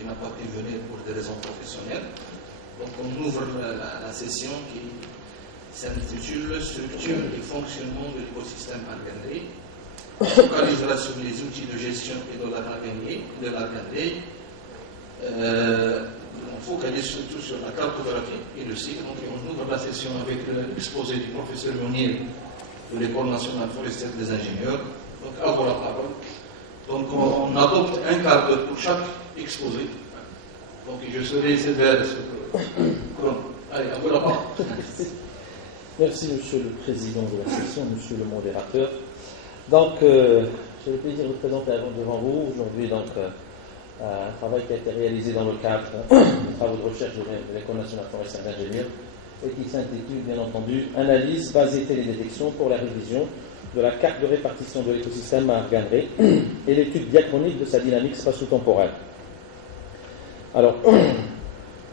qui n'a pas pu venir pour des raisons professionnelles. Donc on ouvre la session qui s'intitule Structure et fonctionnement de l'écosystème Argandé. On focalisera sur les outils de gestion et de l'Argandé. On focalise surtout sur la cartographie et le cycle. Donc on ouvre la session avec l'exposé du professeur Mounir de l'École nationale forestière des ingénieurs. Donc à vous la parole. Donc on adopte un quart d'heure pour chaque exposé. Donc je serai sévère sur le chrono. Allez, à vous la parole. Merci Monsieur le Président de la session, Monsieur le modérateur. Donc j'ai le plaisir de présenter devant vous aujourd'hui un travail qui a été réalisé dans le cadre des travaux de recherche de l'École nationale forestière d'ingénieurs et qui s'intitule bien entendu Analyse, basée télédétection pour la révision de la carte de répartition de l'écosystème à Argandé et l'étude diachronique de sa dynamique spatio-temporelle. Alors,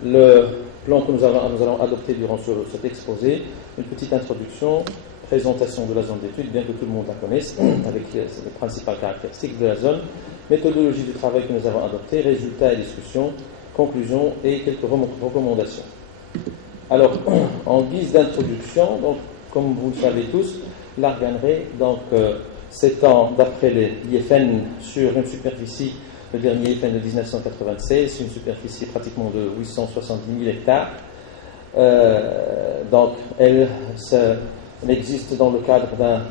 le plan que nous allons adopter durant cet exposé, une petite introduction, présentation de la zone d'étude, bien que tout le monde la connaisse, avec les principales caractéristiques de la zone, méthodologie du travail que nous avons adopté, résultats et discussions, conclusions et quelques recommandations. Alors, en guise d'introduction, donc, comme vous le savez tous, l'Argandé s'étend d'après l'IFN sur une superficie, le dernier IFN de 1996, une superficie pratiquement de 870 000 hectares. Donc, elle existe dans le cadre d'un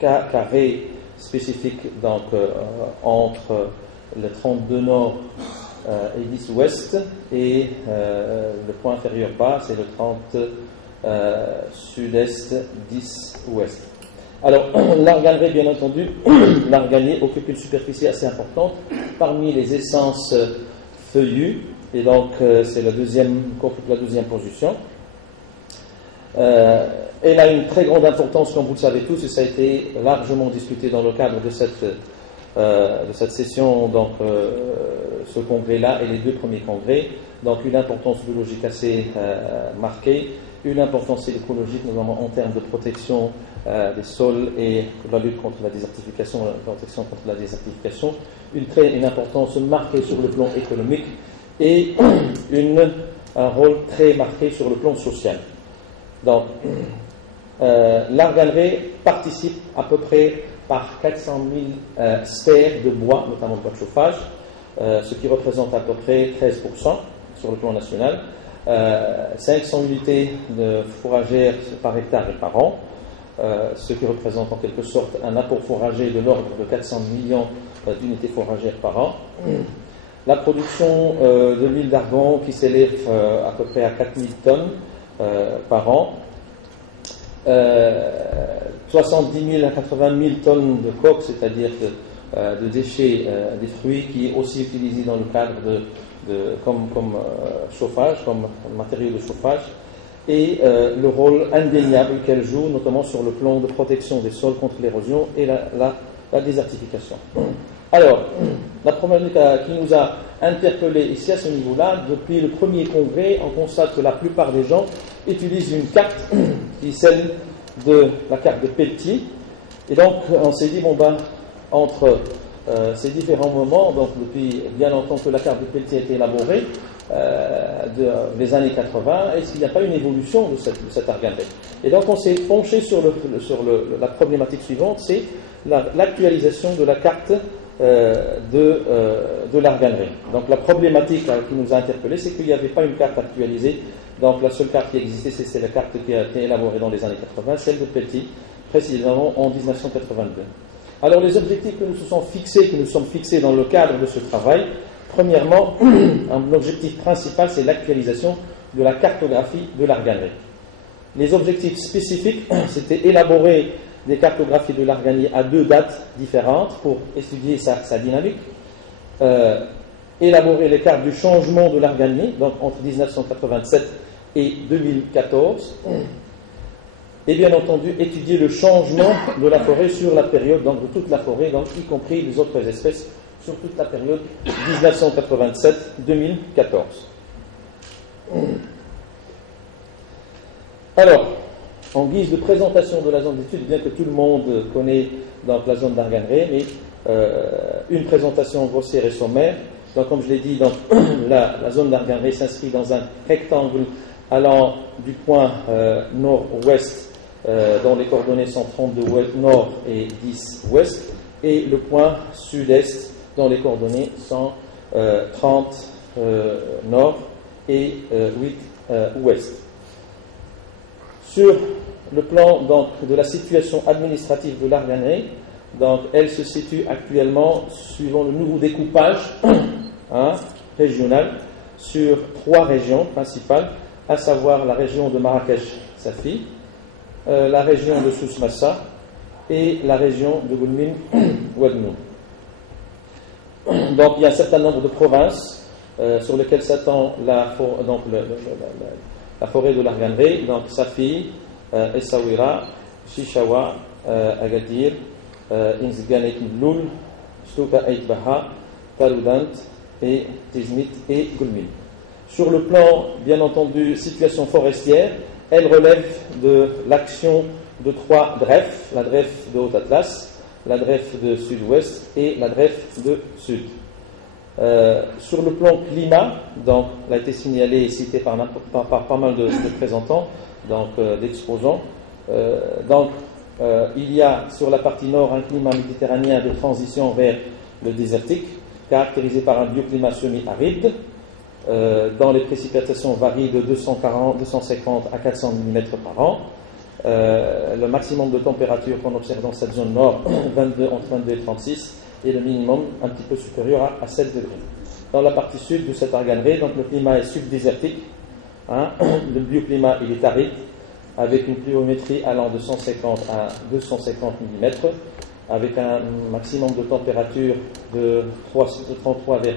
carré spécifique entre le 32 nord et 10 ouest et le point inférieur bas c'est le 30 sud-est 10 ouest. Alors l'Argandé bien entendu, l'Argandé occupe une superficie assez importante parmi les essences feuillues et donc c'est occupe la deuxième position. Elle a une très grande importance, comme vous le savez tous, et ça a été largement discuté dans le cadre de cette session, donc ce congrès-là et les deux premiers congrès. Donc une importance biologique assez marquée, une importance écologique, notamment en termes de protection des sols et de la lutte contre la désertification, la protection contre la désertification, une importance marquée sur le plan économique et un rôle très marqué sur le plan social. Donc, l'Argandé participe à peu près par 400 000 stères de bois, notamment de bois de chauffage, ce qui représente à peu près 13% sur le plan national, 500 unités de fourragères par hectare et par an, ce qui représente en quelque sorte un apport fourrager de l'ordre de 400 millions d'unités fourragères par an. La production de l'huile d'argan qui s'élève à peu près à 4000 tonnes par an, 70 000 à 80 000 tonnes de coque, c'est-à-dire de déchets des fruits, qui est aussi utilisé dans le cadre comme chauffage, comme matériau de chauffage, et le rôle indéniable qu'elle joue, notamment sur le plan de protection des sols contre l'érosion et la désertification. Alors, la problématique qui nous a interpellés ici à ce niveau-là, depuis le premier congrès, on constate que la plupart des gens utilisent une carte qui est celle de la carte de Pelletier. Et donc, on s'est dit, entre ces différents moments, donc depuis bien longtemps que la carte de Pelletier a été élaborée, des années 80, est-ce qu'il n'y a pas une évolution de cette Argandé? Et donc, on s'est penché sur la problématique suivante, c'est l'actualisation de la carte de l'Argandé. Donc la problématique qui nous a interpellés, c'est qu'il n'y avait pas une carte actualisée. Donc la seule carte qui existait, c'est la carte qui a été élaborée dans les années 80, celle de Pelletier, précisément en 1982. Alors les objectifs que nous sommes fixés dans le cadre de ce travail, premièrement, un objectif principal, c'est l'actualisation de la cartographie de l'Argandé. Les objectifs spécifiques, c'était élaborer des cartographies de l'Argandé à deux dates différentes pour étudier sa dynamique, élaborer les cartes du changement de l'Argandé, donc entre 1987 et 2014, et bien entendu étudier le changement de la forêt sur la période, donc de toute la forêt, donc y compris les autres espèces, sur toute la période 1987-2014. Alors, en guise de présentation de la zone d'étude, bien que tout le monde connaît donc la zone d'Argandé, mais une présentation grossière et sommaire. Donc, comme je l'ai dit, donc, la zone d'Arganré s'inscrit dans un rectangle allant du point nord-ouest, dont les coordonnées sont 32 nord et 10 ouest, et le point sud-est, dont les coordonnées sont 30 nord et 8 ouest. Sur le plan donc, de la situation administrative de l'Arganré, donc elle se situe actuellement, suivant le nouveau découpage régional, sur 3 régions principales, à savoir la région de Marrakech-Safi, la région de Souss-Massa et la région de Goulmim-Ouadnoun. Donc il y a un certain nombre de provinces sur lesquelles s'attend la forêt de l'Arganré, donc Safi, Essaouira, Chichawa, Agadir, Inzganek Mloul, Stouka Aitbaha, Taroudant et Tizmit et Goulmim. Sur le plan, bien entendu, situation forestière, elle relève de l'action de 3 drefs, la dref de Haut-Atlas, la dref de Sud-Ouest et la dref de Sud. Sur le plan climat, donc, elle a été signalée et citée par pas mal de représentants, donc d'exposants. Il y a sur la partie nord un climat méditerranéen de transition vers le désertique, caractérisé par un bioclimat semi-aride, dont les précipitations varient de 250 à 400 mm par an. Le maximum de température qu'on observe dans cette zone nord, entre 22 et 36, et le minimum un petit peu supérieur à 7 degrés. Dans la partie sud de cette Arganré, donc le climat est subdésertique, le bioclimat il est aride, avec une pluviométrie allant de 150 à 250 mm, avec un maximum de température de 33 vers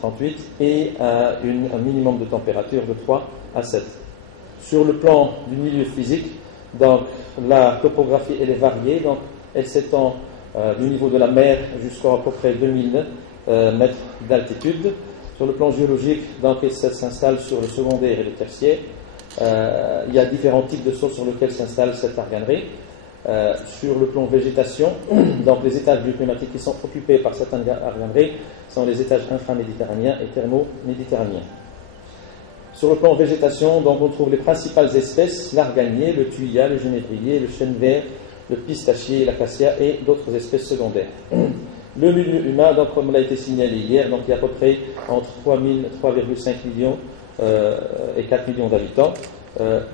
38 et un minimum de température de 3 à 7. Sur le plan du milieu physique, donc la topographie elle est variée, donc elle s'étend du niveau de la mer jusqu'à peu près 2000 mètres d'altitude. Sur le plan géologique, donc elle s'installe sur le secondaire et le tertiaire. Il y a différents types de sols sur lesquels s'installe cette Arganré. Sur le plan végétation, donc les étages bioclimatiques qui sont occupés par cette Arganré sont les étages inframéditerranéens et thermo-méditerranéens. Sur le plan végétation, donc on trouve les principales espèces, l'arganier, le thuya, le genévrier, le chêne vert, le pistachier, l'acacia et d'autres espèces secondaires. Le milieu humain, donc comme l'a été signalé hier, donc il y a à peu près entre 3,5 millions et 4 millions d'habitants,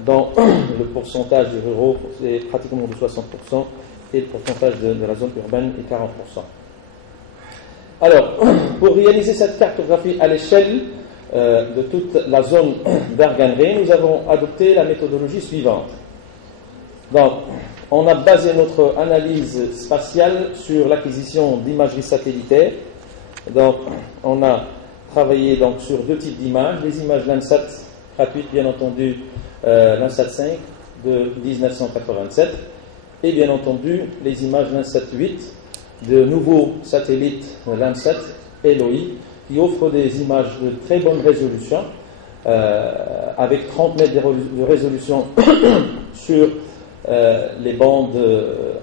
dont le pourcentage des ruraux est pratiquement de 60% et le pourcentage de la zone urbaine est 40%. Alors, pour réaliser cette cartographie à l'échelle de toute la zone d'Arganré, nous avons adopté la méthodologie suivante. Donc, on a basé notre analyse spatiale sur l'acquisition d'imagerie satellitaire. Donc, on a travaillé donc, sur 2 types d'images, les images Landsat gratuites, bien entendu, Landsat 5 de 1987, et bien entendu les images Landsat 8 de nouveaux satellites Landsat et LOI qui offrent des images de très bonne résolution, avec 30 mètres de résolution sur les bandes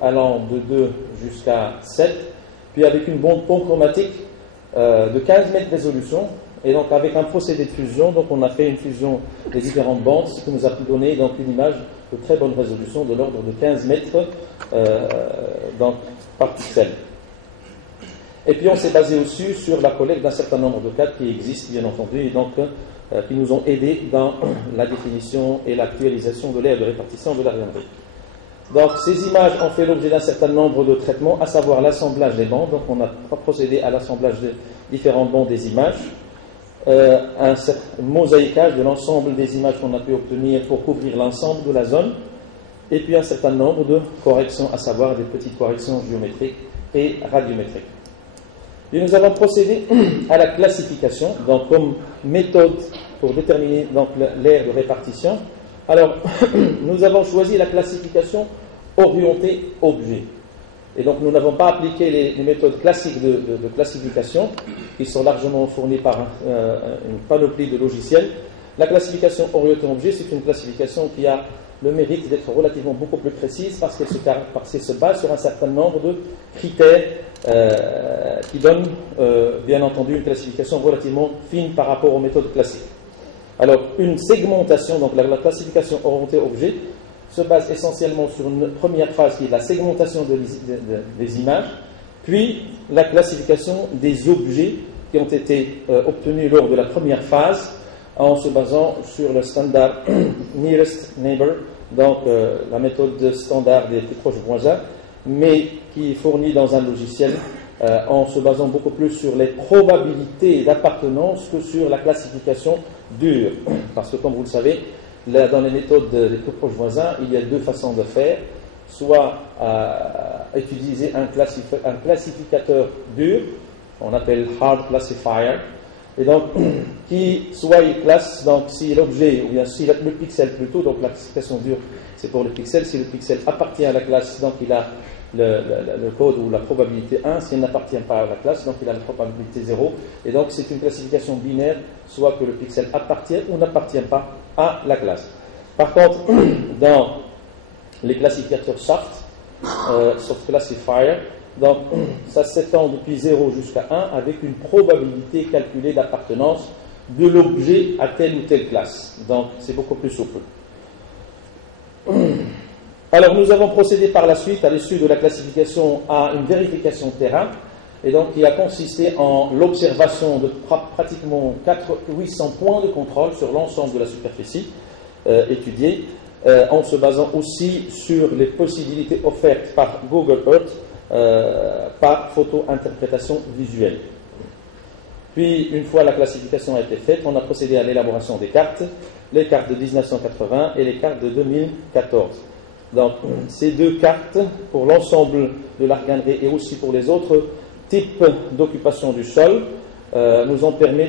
allant de 2 jusqu'à 7, puis avec une bande panchromatique de 15 mètres de résolution, et donc avec un procédé de fusion, donc on a fait une fusion des différentes bandes, ce qui nous a donné donc une image de très bonne résolution de l'ordre de 15 mètres donc, par pixel. Et puis on s'est basé aussi sur la collecte d'un certain nombre de cadres qui existent bien entendu et donc qui nous ont aidés dans la définition et l'actualisation de l'aire de répartition de l'Arganré. Donc ces images ont fait l'objet d'un certain nombre de traitements, à savoir l'assemblage des bandes. Donc on a procédé à l'assemblage de différentes bandes des images, un mosaïquage de l'ensemble des images qu'on a pu obtenir pour couvrir l'ensemble de la zone, et puis un certain nombre de corrections, à savoir des petites corrections géométriques et radiométriques. Et nous avons procédé à la classification, donc comme méthode pour déterminer donc l'aire de répartition. Alors, nous avons choisi la classification orientée objet. Et donc, nous n'avons pas appliqué les méthodes classiques de classification, qui sont largement fournies par une panoplie de logiciels. La classification orientée objet, c'est une classification qui a le mérite d'être relativement beaucoup plus précise parce qu'elle se base sur un certain nombre de critères qui donne bien entendu une classification relativement fine par rapport aux méthodes classiques. Alors, une segmentation, donc la classification orientée objet, se base essentiellement sur une première phase qui est la segmentation des images, puis la classification des objets qui ont été obtenus lors de la première phase en se basant sur le standard Nearest Neighbor, donc la méthode standard des plus proches voisins, mais qui est fournie dans un logiciel en se basant beaucoup plus sur les probabilités d'appartenance que sur la classification dure. Parce que comme vous le savez, là, dans les méthodes des plus proches voisins, il y a deux façons de faire. Soit utiliser un classificateur dur, on appelle hard classifier, et donc qui soit il classe, donc si l'objet, ou bien si le pixel plutôt, donc la classification dure c'est pour le pixel, si le pixel appartient à la classe, donc il a le code ou la probabilité 1, s'il n'appartient pas à la classe, donc il a la probabilité 0, et donc c'est une classification binaire, soit que le pixel appartient ou n'appartient pas à la classe. Par contre, dans les classificateurs soft classifier, donc ça s'étend depuis 0 jusqu'à 1 avec une probabilité calculée d'appartenance de l'objet à telle ou telle classe. Donc c'est beaucoup plus souple. Alors nous avons procédé par la suite, à l'issue de la classification, à une vérification terrain, et donc qui a consisté en l'observation de pratiquement 800 points de contrôle sur l'ensemble de la superficie étudiée, en se basant aussi sur les possibilités offertes par Google Earth par photo-interprétation visuelle. Puis, une fois la classification a été faite, on a procédé à l'élaboration des cartes, les cartes de 1980 et les cartes de 2014. Donc, ces deux cartes, pour l'ensemble de l'Arganré et aussi pour les autres types d'occupation du sol, nous ont permis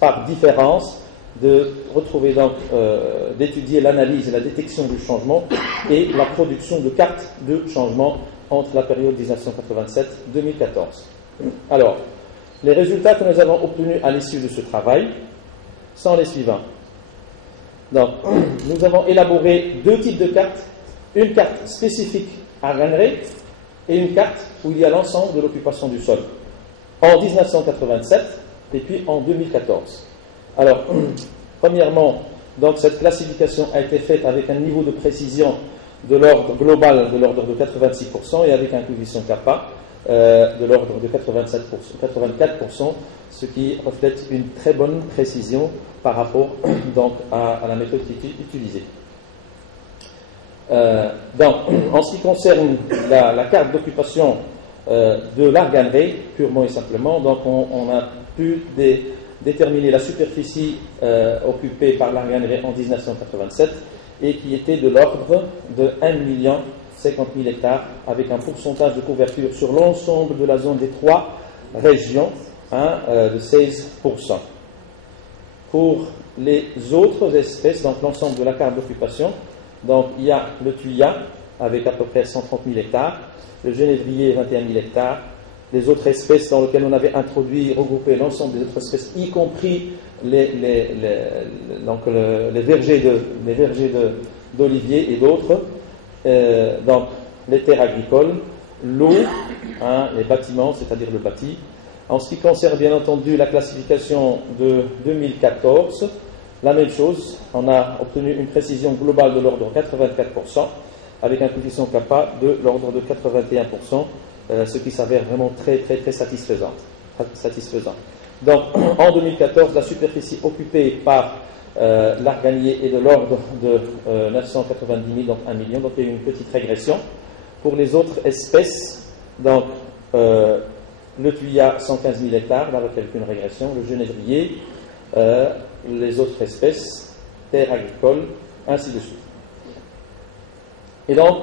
par différence, de retrouver donc, d'étudier l'analyse et la détection du changement et la production de cartes de changement entre la période 1987-2014. Alors, les résultats que nous avons obtenus à l'issue de ce travail sont les suivants. Donc, nous avons élaboré deux types de cartes, une carte spécifique Arganré et une carte où il y a l'ensemble de l'occupation du sol, en 1987 et puis en 2014. Alors, premièrement, donc cette classification a été faite avec un niveau de précision de l'ordre global de l'ordre de 86% et avec un coefficient kappa de l'ordre de 84%, ce qui reflète une très bonne précision par rapport donc, à la méthode qui est utilisée. Donc, en ce qui concerne la carte d'occupation de l'Arganré, purement et simplement, donc on a pu déterminer la superficie occupée par l'Arganré en 1987 et qui était de l'ordre de 1 50 000 hectares avec un pourcentage de couverture sur l'ensemble de la zone des 3 régions de 16%. Pour les autres espèces, donc l'ensemble de la carte d'occupation, donc il y a le thuya avec à peu près 130 000 hectares, le genévrier 21 000 hectares, les autres espèces dans lesquelles on avait introduit, regroupé l'ensemble des autres espèces, y compris les vergers d'oliviers et d'autres, donc les terres agricoles, l'eau, les bâtiments, c'est-à-dire le bâti. En ce qui concerne bien entendu la classification de 2014, la même chose, on a obtenu une précision globale de l'ordre de 84%, avec un coefficient kappa de l'ordre de 81%, ce qui s'avère vraiment très très très satisfaisant. Donc en 2014, la superficie occupée par l'arganier est de l'ordre de 990 000, donc 1 million, donc il y a eu une petite régression. Pour les autres espèces, donc le thuya 115 000 hectares, là avec une régression, le genévrier, les autres espèces, terres agricoles, ainsi de suite. Et donc,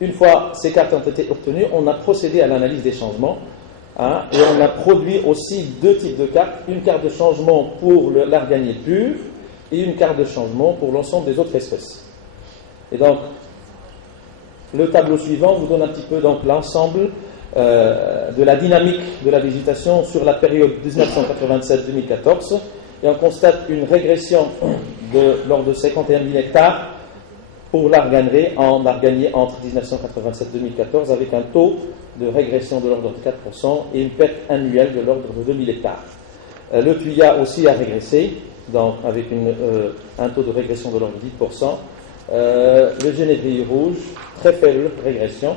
une fois ces cartes ont été obtenues, on a procédé à l'analyse des changements et on a produit aussi deux types de cartes, une carte de changement pour l'arganier pur et une carte de changement pour l'ensemble des autres espèces. Et donc, le tableau suivant vous donne un petit peu donc l'ensemble de la dynamique de la végétation sur la période 1987-2014 et on constate une régression de l'ordre de 51 000 hectares pour l'arganerie, on a gagné entre 1987 et 2014 avec un taux de régression de l'ordre de 4% et une perte annuelle de l'ordre de 2000 hectares. Le tuya aussi a régressé, donc avec un taux de régression de l'ordre de 10%. Le genévrier rouge, très faible régression.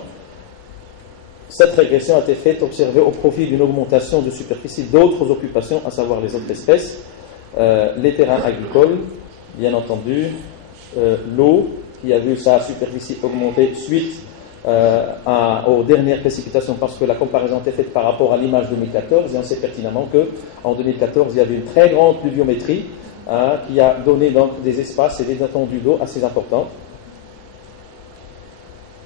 Cette régression a été faite observée au profit d'une augmentation de superficie d'autres occupations, à savoir les autres espèces, les terrains agricoles, bien entendu, l'eau, qui a vu sa superficie augmenter suite aux dernières précipitations, parce que la comparaison était faite par rapport à l'image 2014, et on sait pertinemment qu'en 2014, il y avait une très grande pluviométrie qui a donné donc des espaces et des étendues d'eau assez importants.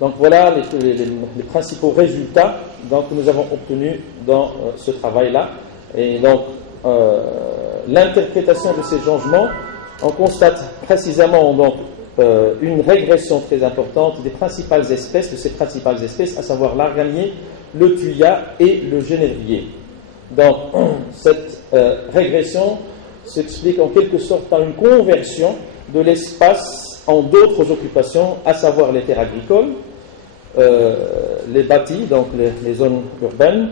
Donc voilà les principaux résultats donc, que nous avons obtenus dans ce travail-là. Et donc, l'interprétation de ces changements, on constate précisément donc, une régression très importante des principales espèces, de ces principales espèces, à savoir l'arganier, le tuya et le genévrier. Donc, cette régression s'explique en quelque sorte par une conversion de l'espace en d'autres occupations, à savoir les terres agricoles, les bâtis, donc les zones urbaines,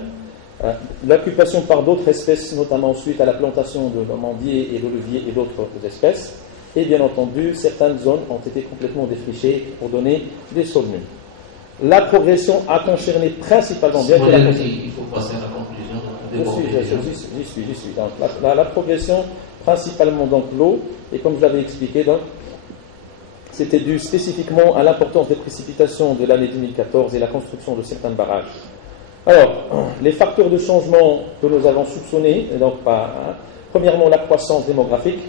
l'occupation par d'autres espèces, notamment suite à la plantation de mandiers et d'oliviers et d'autres espèces, et bien entendu, certaines zones ont été complètement défrichées pour donner des sols nus. La progression a concerné principalement... Il faut passer à la conclusion. J'y suis. Donc, la progression, principalement donc l'eau, et comme je l'avais expliqué, donc, c'était dû spécifiquement à l'importance des précipitations de l'année 2014 et la construction de certains barrages. Alors, les facteurs de changement que nous avons soupçonnés, donc premièrement la croissance démographique,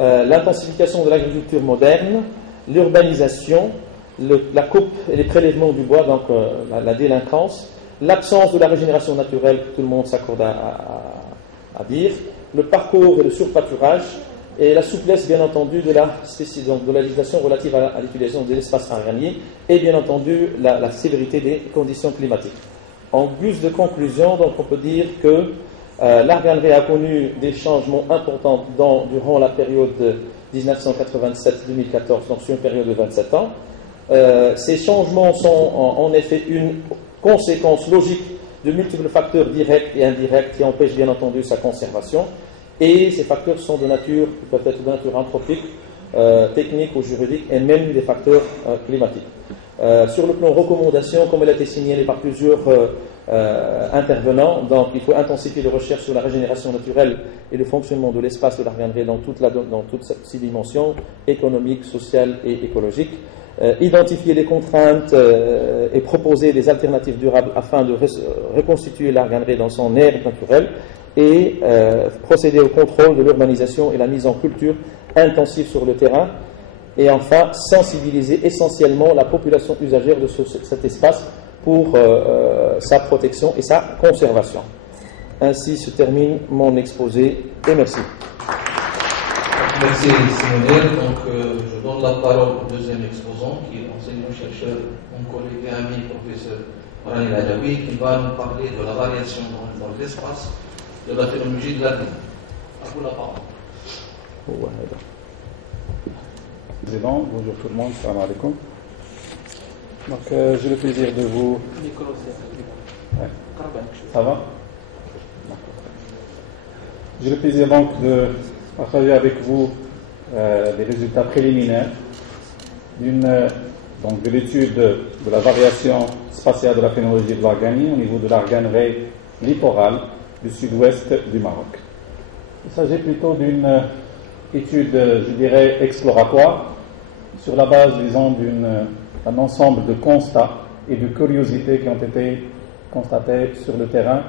l'intensification de l'agriculture moderne, l'urbanisation, la coupe et les prélèvements du bois, donc la délinquance, l'absence de la régénération naturelle que tout le monde s'accorde à dire, le parcours et le surpâturage, et la souplesse, bien entendu, de la législation relative à l'utilisation de l'espace agranier, et bien entendu, la sévérité des conditions climatiques. En guise de conclusion, donc, on peut dire que l'arganerie a connu des changements importants durant la période 1987-2014, donc sur une période de 27 ans. Ces changements sont en effet une conséquence logique de multiples facteurs directs et indirects qui empêchent bien entendu sa conservation. Et ces facteurs sont peuvent être de nature anthropique, technique ou juridique, et même des facteurs climatiques. Sur le plan recommandation, comme elle a été signalée par plusieurs intervenants, donc il faut intensifier les recherches sur la régénération naturelle et le fonctionnement de l'espace de l'arganerie dans toutes ses dimensions économiques, sociales et écologiques. Identifier les contraintes et proposer des alternatives durables afin de reconstituer l'arganerie dans son aire naturelle, et procéder au contrôle de l'urbanisation et la mise en culture intensive sur le terrain, et enfin sensibiliser essentiellement la population usagère de cet espace pour sa protection et sa conservation. Ainsi se termine mon exposé, et merci. Merci Simoniel. Donc je donne la parole au deuxième exposant qui est enseignant-chercheur, mon collègue et ami professeur Rani Ladawi, qui va nous parler de la variation dans l'espace de la phénoménologie de l'avenir. À vous la parole. Président, bonjour tout le monde, salam alaikum. Donc j'ai le plaisir de vous... Ouais. Ça va? J'ai le plaisir donc de partager avec vous les résultats préliminaires de l'étude de la variation spatiale de la phénoménologie de l'arganerie au niveau de l'arganerie littorale du sud-ouest du Maroc. Il s'agit plutôt d'une étude, je dirais, exploratoire, sur la base, disons, d'un ensemble de constats et de curiosités qui ont été constatés sur le terrain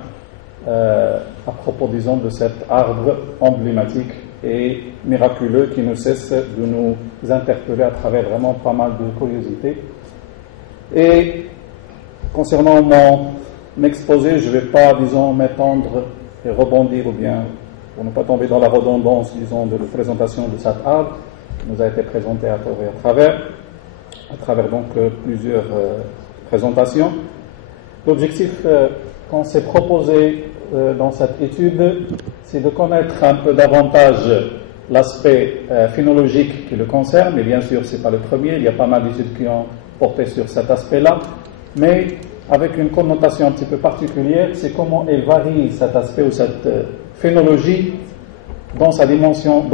à propos, disons, de cet arbre emblématique et miraculeux qui ne cesse de nous interpeller à travers vraiment pas mal de curiosités. Et concernant mon exposé, je ne vais pas, disons, m'étendre et rebondir, ou bien, pour ne pas tomber dans la redondance, disons, de la présentation de cet arbre, qui nous a été présenté à travers donc plusieurs présentations. L'objectif qu'on s'est proposé dans cette étude, c'est de connaître un peu davantage l'aspect phénologique qui le concerne, mais bien sûr, ce n'est pas le premier, il y a pas mal d'études qui ont porté sur cet aspect-là, mais avec une connotation un petit peu particulière, c'est comment elle varie cet aspect ou cette phénologie dans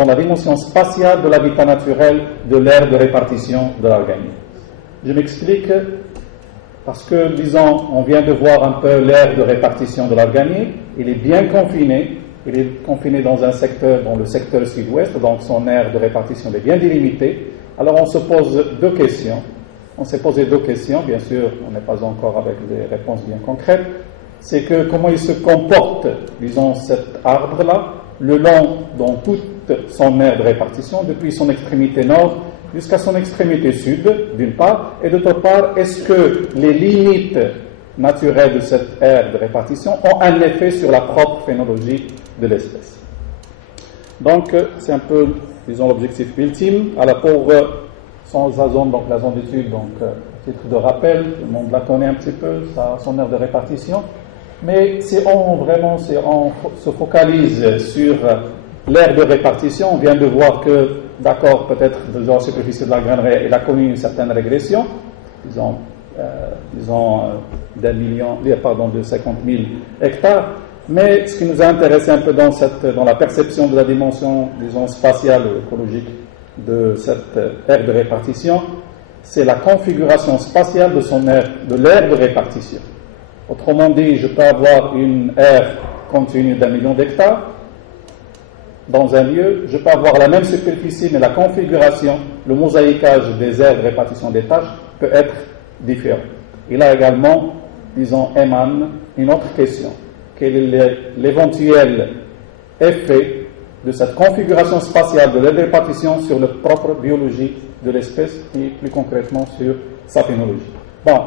la dimension spatiale de l'habitat naturel de l'aire de répartition de l'organisme. Je m'explique, parce que, disons, on vient de voir un peu l'aire de répartition de l'organisme, il est bien confiné, il est confiné dans un secteur, dans le secteur sud-ouest, donc son aire de répartition est bien délimitée. Alors on se pose deux questions. On s'est posé deux questions, bien sûr, on n'est pas encore avec des réponses bien concrètes. C'est que comment il se comporte, disons, cet arbre-là, le long dans toute son aire de répartition, depuis son extrémité nord jusqu'à son extrémité sud, d'une part, et d'autre part, est-ce que les limites naturelles de cette aire de répartition ont un effet sur la propre phénologie de l'espèce. Donc, c'est un peu, disons, l'objectif ultime. Alors, pour sa zone, donc la zone d'étude, donc, à titre de rappel, tout le monde la connaît un petit peu, son aire de répartition. Mais si on se focalise sur l'aire de répartition, on vient de voir que, d'accord, peut-être de la superficie de la grainerie, elle a connu une certaine régression, disons de 50 000 hectares. Mais ce qui nous a intéressé un peu dans la perception de la dimension, disons, spatiale ou écologique de cette aire de répartition, c'est la configuration spatiale de l'aire de répartition. Autrement dit, je peux avoir une aire continue d'1 million d'hectares dans un lieu, je peux avoir la même superficie, mais la configuration, le mosaïquage des aires de répartition des tâches peut être différent. Il a également, disons, émane une autre question. Quel est l'éventuel effet de cette configuration spatiale de l'aire de répartition sur la propre biologie de l'espèce et plus concrètement sur sa phénologie? Bon,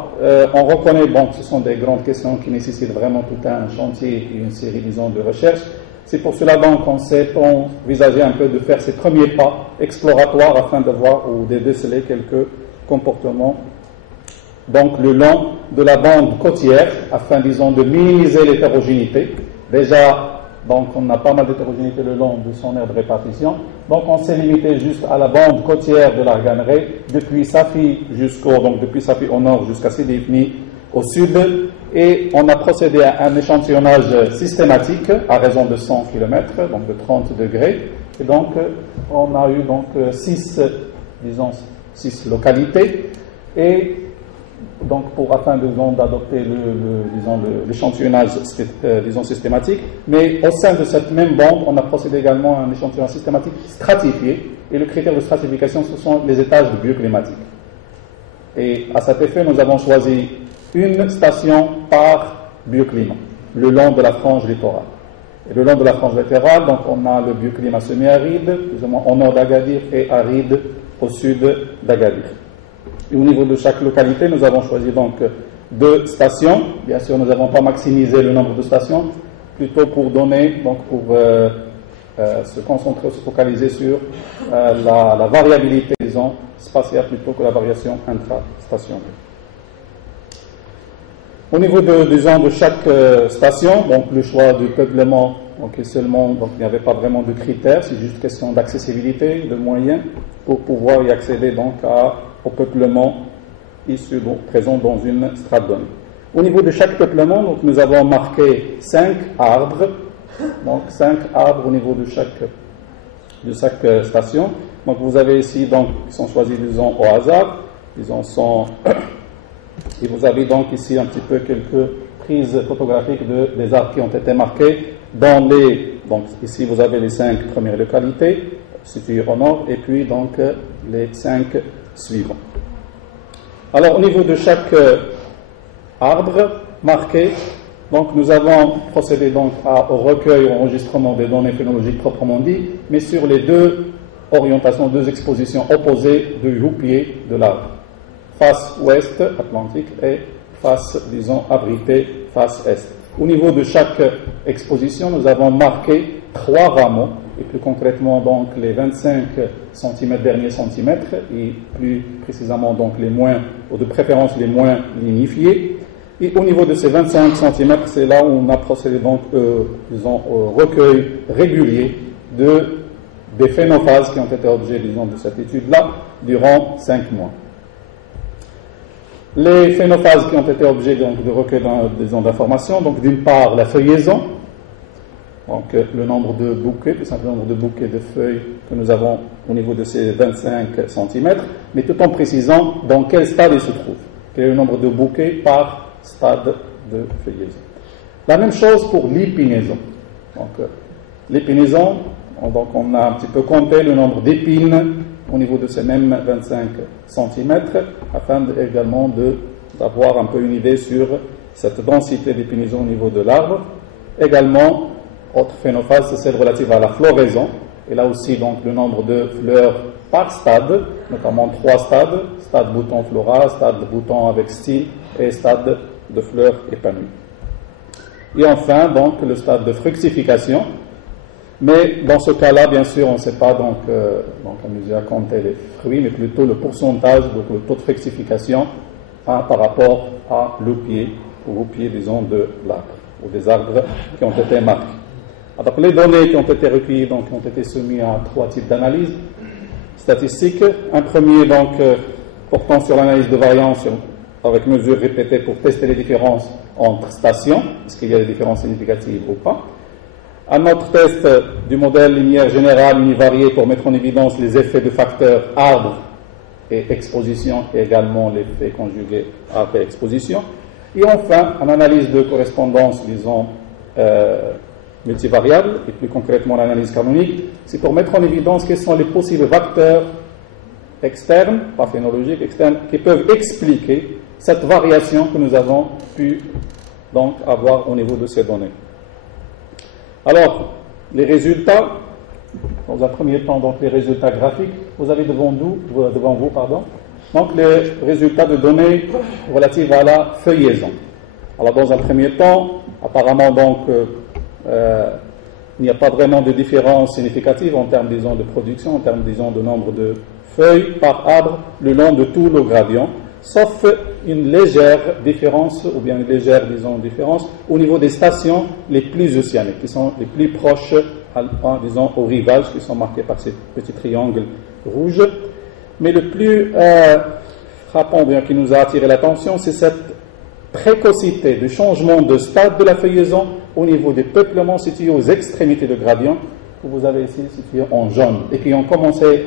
on reconnaît que ce sont des grandes questions qui nécessitent vraiment tout un chantier et une série, disons, de recherches. C'est pour cela qu'on s'est envisagé un peu de faire ces premiers pas exploratoires afin de voir ou de déceler quelques comportements donc le long de la bande côtière afin, disons, de minimiser l'hétérogénéité. Déjà, donc on a pas mal d'hétérogénéité le long de son aire de répartition. Donc on s'est limité juste à la bande côtière de l'Arganeraie, depuis Safi au nord jusqu'à Sidi Ifni au sud, et on a procédé à un échantillonnage systématique à raison de 100 km, donc de 30 degrés. Et donc on a eu donc 6 localités, et donc afin d'adopter l'échantillonnage systématique, mais au sein de cette même bande, on a procédé également à un échantillonnage systématique stratifié, et le critère de stratification, ce sont les étages de bioclimatique. Et à cet effet, nous avons choisi une station par bioclimat, le long de la frange littorale. Et le long de la frange littorale, donc on a le bioclimat semi-aride, plus ou moins au nord d'Agadir, et aride au sud d'Agadir. Et au niveau de chaque localité, nous avons choisi donc 2 stations. Bien sûr, nous n'avons pas maximisé le nombre de stations, plutôt pour donner, donc pour se concentrer, se focaliser sur la variabilité, disons, spatiale plutôt que la variation intra-station. Au niveau de chaque station, donc le choix du peuplement, donc il n'y avait pas vraiment de critères, c'est juste question d'accessibilité, de moyens pour pouvoir y accéder donc au peuplement issu présent dans une strate donnée. Au niveau de chaque peuplement, donc nous avons marqué 5 arbres, donc 5 arbres au niveau de chaque station. Donc vous avez ici donc qui sont choisis disons au hasard, et vous avez donc ici un petit peu quelques prises photographiques des arbres qui ont été marqués donc ici vous avez les 5 premières localités situées au nord et puis donc les 5 suivants. Alors au niveau de chaque arbre marqué, donc nous avons procédé donc au recueil, au enregistrement des données phénologiques proprement dit, mais sur les 2 orientations, 2 expositions opposées du houppier de l'arbre. Face ouest atlantique et face, disons, abritée, face est. Au niveau de chaque exposition, nous avons marqué 3 rameaux, et plus concrètement donc les 25 cm derniers centimètres, et plus précisément donc les moins, ou de préférence les moins lignifiés. Et au niveau de ces 25 cm, c'est là où on a procédé donc, au recueil régulier de des phénophases qui ont été objets, disons, de cette étude-là durant 5 mois. Les phénophases qui ont été objets donc, de recueil d'informations, donc d'une part la feuillaison, donc le nombre de bouquets, le simple nombre de bouquets de feuilles que nous avons au niveau de ces 25 cm, mais tout en précisant dans quel stade il se trouve, quel est le nombre de bouquets par stade de feuillaison. La même chose pour l'épinaison. Donc l'épinaison, donc on a un petit peu compté le nombre d'épines au niveau de ces mêmes 25 cm, afin également d'avoir un peu une idée sur cette densité d'épinaison au niveau de l'arbre. Également, autre phénophase, c'est celle relative à la floraison, et là aussi donc le nombre de fleurs par stade, notamment 3 stades, stade bouton flora, stade bouton avec style et stade de fleurs épanouies. Et enfin donc le stade de fructification. Mais dans ce cas-là, bien sûr, on ne sait pas donc amuser à compter les fruits, mais plutôt le pourcentage, donc le taux de fructification par rapport à l'oupier, ou oupier, disons, de l'arbre, ou des arbres qui ont été marqués. Alors, les données qui ont été recueillies donc, ont été soumises à 3 types d'analyses statistiques. Un premier, donc, portant sur l'analyse de variance avec mesures répétées pour tester les différences entre stations, est-ce qu'il y a des différences significatives ou pas. Un autre test du modèle linéaire général univarié pour mettre en évidence les effets de facteurs arbre et exposition, et également l'effet conjugué arbre et exposition. Et enfin, une analyse de correspondance, disons, multivariable, et plus concrètement l'analyse canonique, c'est pour mettre en évidence quels sont les possibles facteurs externes, pas phénologiques, externes, qui peuvent expliquer cette variation que nous avons pu donc avoir au niveau de ces données. Alors, les résultats, dans un premier temps, donc les résultats graphiques, vous avez devant vous, donc les résultats de données relatives à la feuillaison. Alors, dans un premier temps, apparemment, donc, il n'y a pas vraiment de différence significative en termes, disons, de production, en termes, disons, de nombre de feuilles par arbre le long de tout le gradient, sauf une légère différence, ou bien une légère, disons, différence au niveau des stations les plus océaniques, qui sont les plus proches, disons, au rivage, qui sont marqués par ces petits triangles rouges. Mais le plus frappant, bien, qui nous a attiré l'attention, c'est cette précocité du changement de stade de la feuillaison au niveau des peuplements situés aux extrémités de gradient, que vous avez ici situés en jaune, et qui ont commencé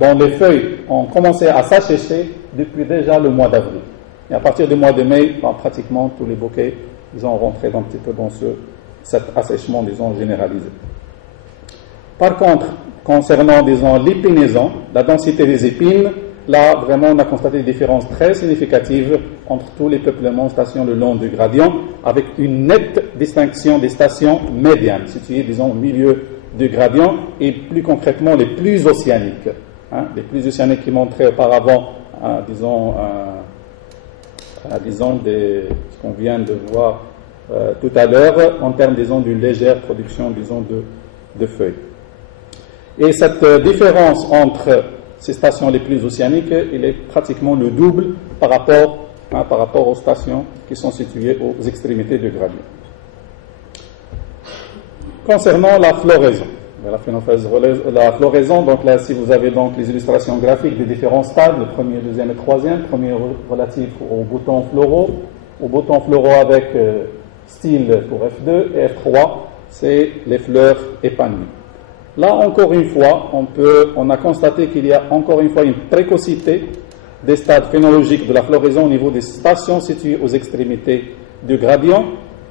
dont les feuilles ont commencé à s'assécher depuis déjà le mois d'avril. Et à partir du mois de mai, pratiquement tous les bouquets, ils ont rentré un petit peu dans cet assèchement, disons, généralisé. Par contre, concernant, disons, l'épinaison, la densité des épines, là, vraiment, on a constaté des différences très significatives entre tous les peuplements stations le long du gradient, avec une nette distinction des stations médianes, situées, disons, au milieu du gradient, et plus concrètement les plus océaniques. Les plus océaniques qui montraient auparavant, disons, ce qu'on vient de voir tout à l'heure, en termes, disons, d'une légère production, disons, de feuilles. Et cette différence entre ces stations les plus océaniques, il est pratiquement le double par rapport aux stations qui sont situées aux extrémités du gradient. Concernant la floraison, la floraison, donc là, si vous avez donc les illustrations graphiques des différents stades, le premier, deuxième et troisième, premier relatif aux boutons floraux avec style pour F2 et F3, c'est les fleurs épanouies. Là, encore une fois, on a constaté qu'il y a encore une fois une précocité des stades phénologiques de la floraison au niveau des stations situées aux extrémités du gradient,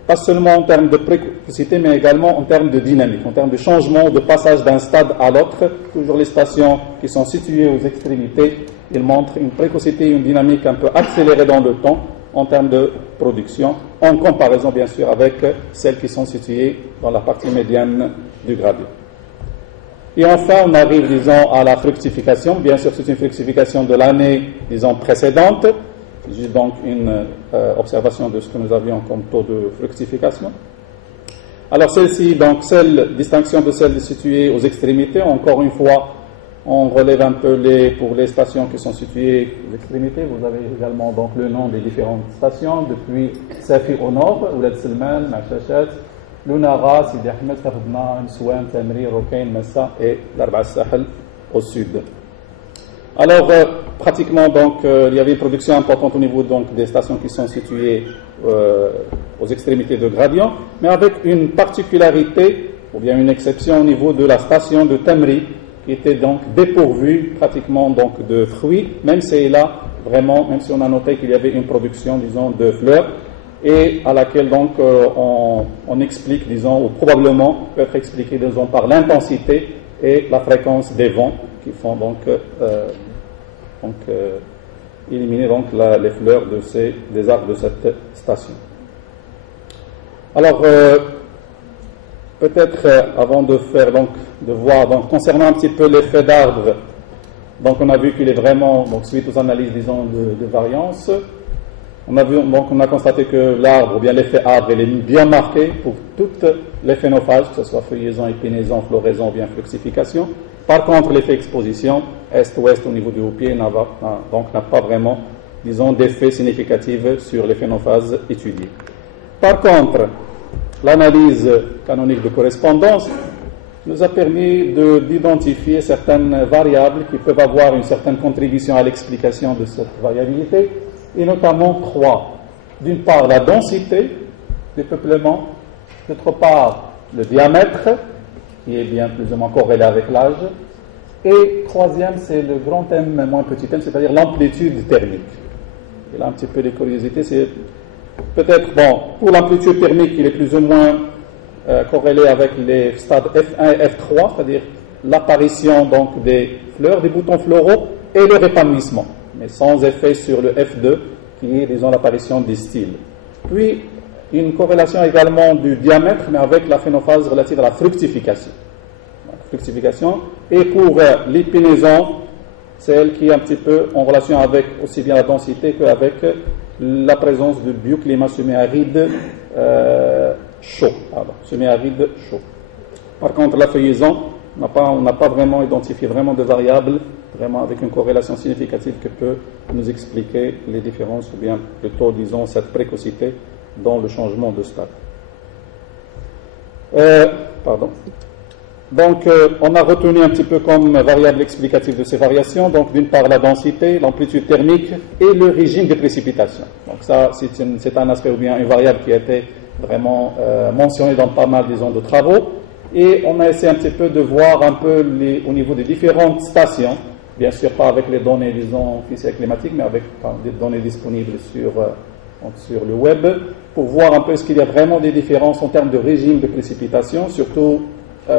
pas seulement en termes de précocité, mais également en termes de dynamique, en termes de changement, de passage d'un stade à l'autre. Toujours les stations qui sont situées aux extrémités, ils montrent une précocité, une dynamique un peu accélérée dans le temps en termes de production, en comparaison bien sûr avec celles qui sont situées dans la partie médiane du gradient. Et enfin, on arrive, disons, à la fructification. Bien sûr, c'est une fructification de l'année, disons, précédente. J'ai donc une observation de ce que nous avions comme taux de fructification. Alors, celle-ci, donc, distinction de celle située aux extrémités. Encore une fois, on relève un peu pour les stations qui sont situées aux extrémités. Vous avez également donc le nom des différentes stations, depuis Safi au nord, Ouled Selman, Machachat, Lunara, Sidi Ahmed, Tafdna, Nsouan, Tamri, Rokain, Massa et l'Arba Sahel au sud. Alors, pratiquement, donc, il y avait une production importante au niveau donc, des stations qui sont situées aux extrémités de gradient, mais avec une particularité, ou bien une exception au niveau de la station de Tamri, qui était donc dépourvue pratiquement donc, de fruits, même si là, vraiment, même si on a noté qu'il y avait une production, disons, de fleurs, et à laquelle donc on explique, disons, ou probablement peut être expliqué, disons, par l'intensité et la fréquence des vents qui font donc, éliminer donc les fleurs des arbres de cette station. Alors, peut-être avant de voir, donc, concernant un petit peu l'effet d'arbre, donc on a vu qu'il est vraiment, donc suite aux analyses, disons, de variance, on a constaté que l'arbre, ou bien l'effet arbre, il est bien marqué pour toutes les phénophages, que ce soit feuillaison, épinaison, floraison, ou bien fructification. Par contre, l'effet exposition, est-ouest au niveau du haut-pied, n'a pas vraiment, disons, d'effet significatif sur les phénophases étudiées. Par contre, l'analyse canonique de correspondance nous a permis d'identifier certaines variables qui peuvent avoir une certaine contribution à l'explication de cette variabilité, et notamment trois. D'une part, la densité du peuplement, d'autre part, le diamètre, qui est bien plus ou moins corrélé avec l'âge, et troisième, c'est le grand thème, moins petit thème, c'est-à-dire l'amplitude thermique. Et là, un petit peu les curiosités, c'est peut-être, bon, pour l'amplitude thermique, il est plus ou moins corrélé avec les stades F1 et F3, c'est-à-dire l'apparition donc des fleurs, des boutons floraux et leur épanouissement, mais sans effet sur le F2, qui est, disons, l'apparition des styles. Puis, une corrélation également du diamètre, mais avec la phénophase relative à la fructification. Et pour l'épinaison, c'est elle qui est un petit peu en relation avec aussi bien la densité qu'avec la présence de bioclimat semi-aride chaud. Semi-aride chaud. Par contre, la feuillaison, on n'a pas vraiment identifié vraiment de variables, vraiment avec une corrélation significative qui peut nous expliquer les différences, ou bien plutôt, disons, cette précocité dans le changement de stade. Donc, on a retenu un petit peu comme variable explicative de ces variations, donc d'une part la densité, l'amplitude thermique et le régime de précipitation. Donc ça, c'est un aspect ou bien une variable qui a été vraiment mentionnée dans pas mal, disons, de travaux. Et on a essayé un petit peu de voir un peu au niveau des différentes stations, bien sûr pas avec les données, disons, officielles climatiques, mais avec des données disponibles sur le web, pour voir un peu est-ce qu'il y a vraiment des différences en termes de régime de précipitation, surtout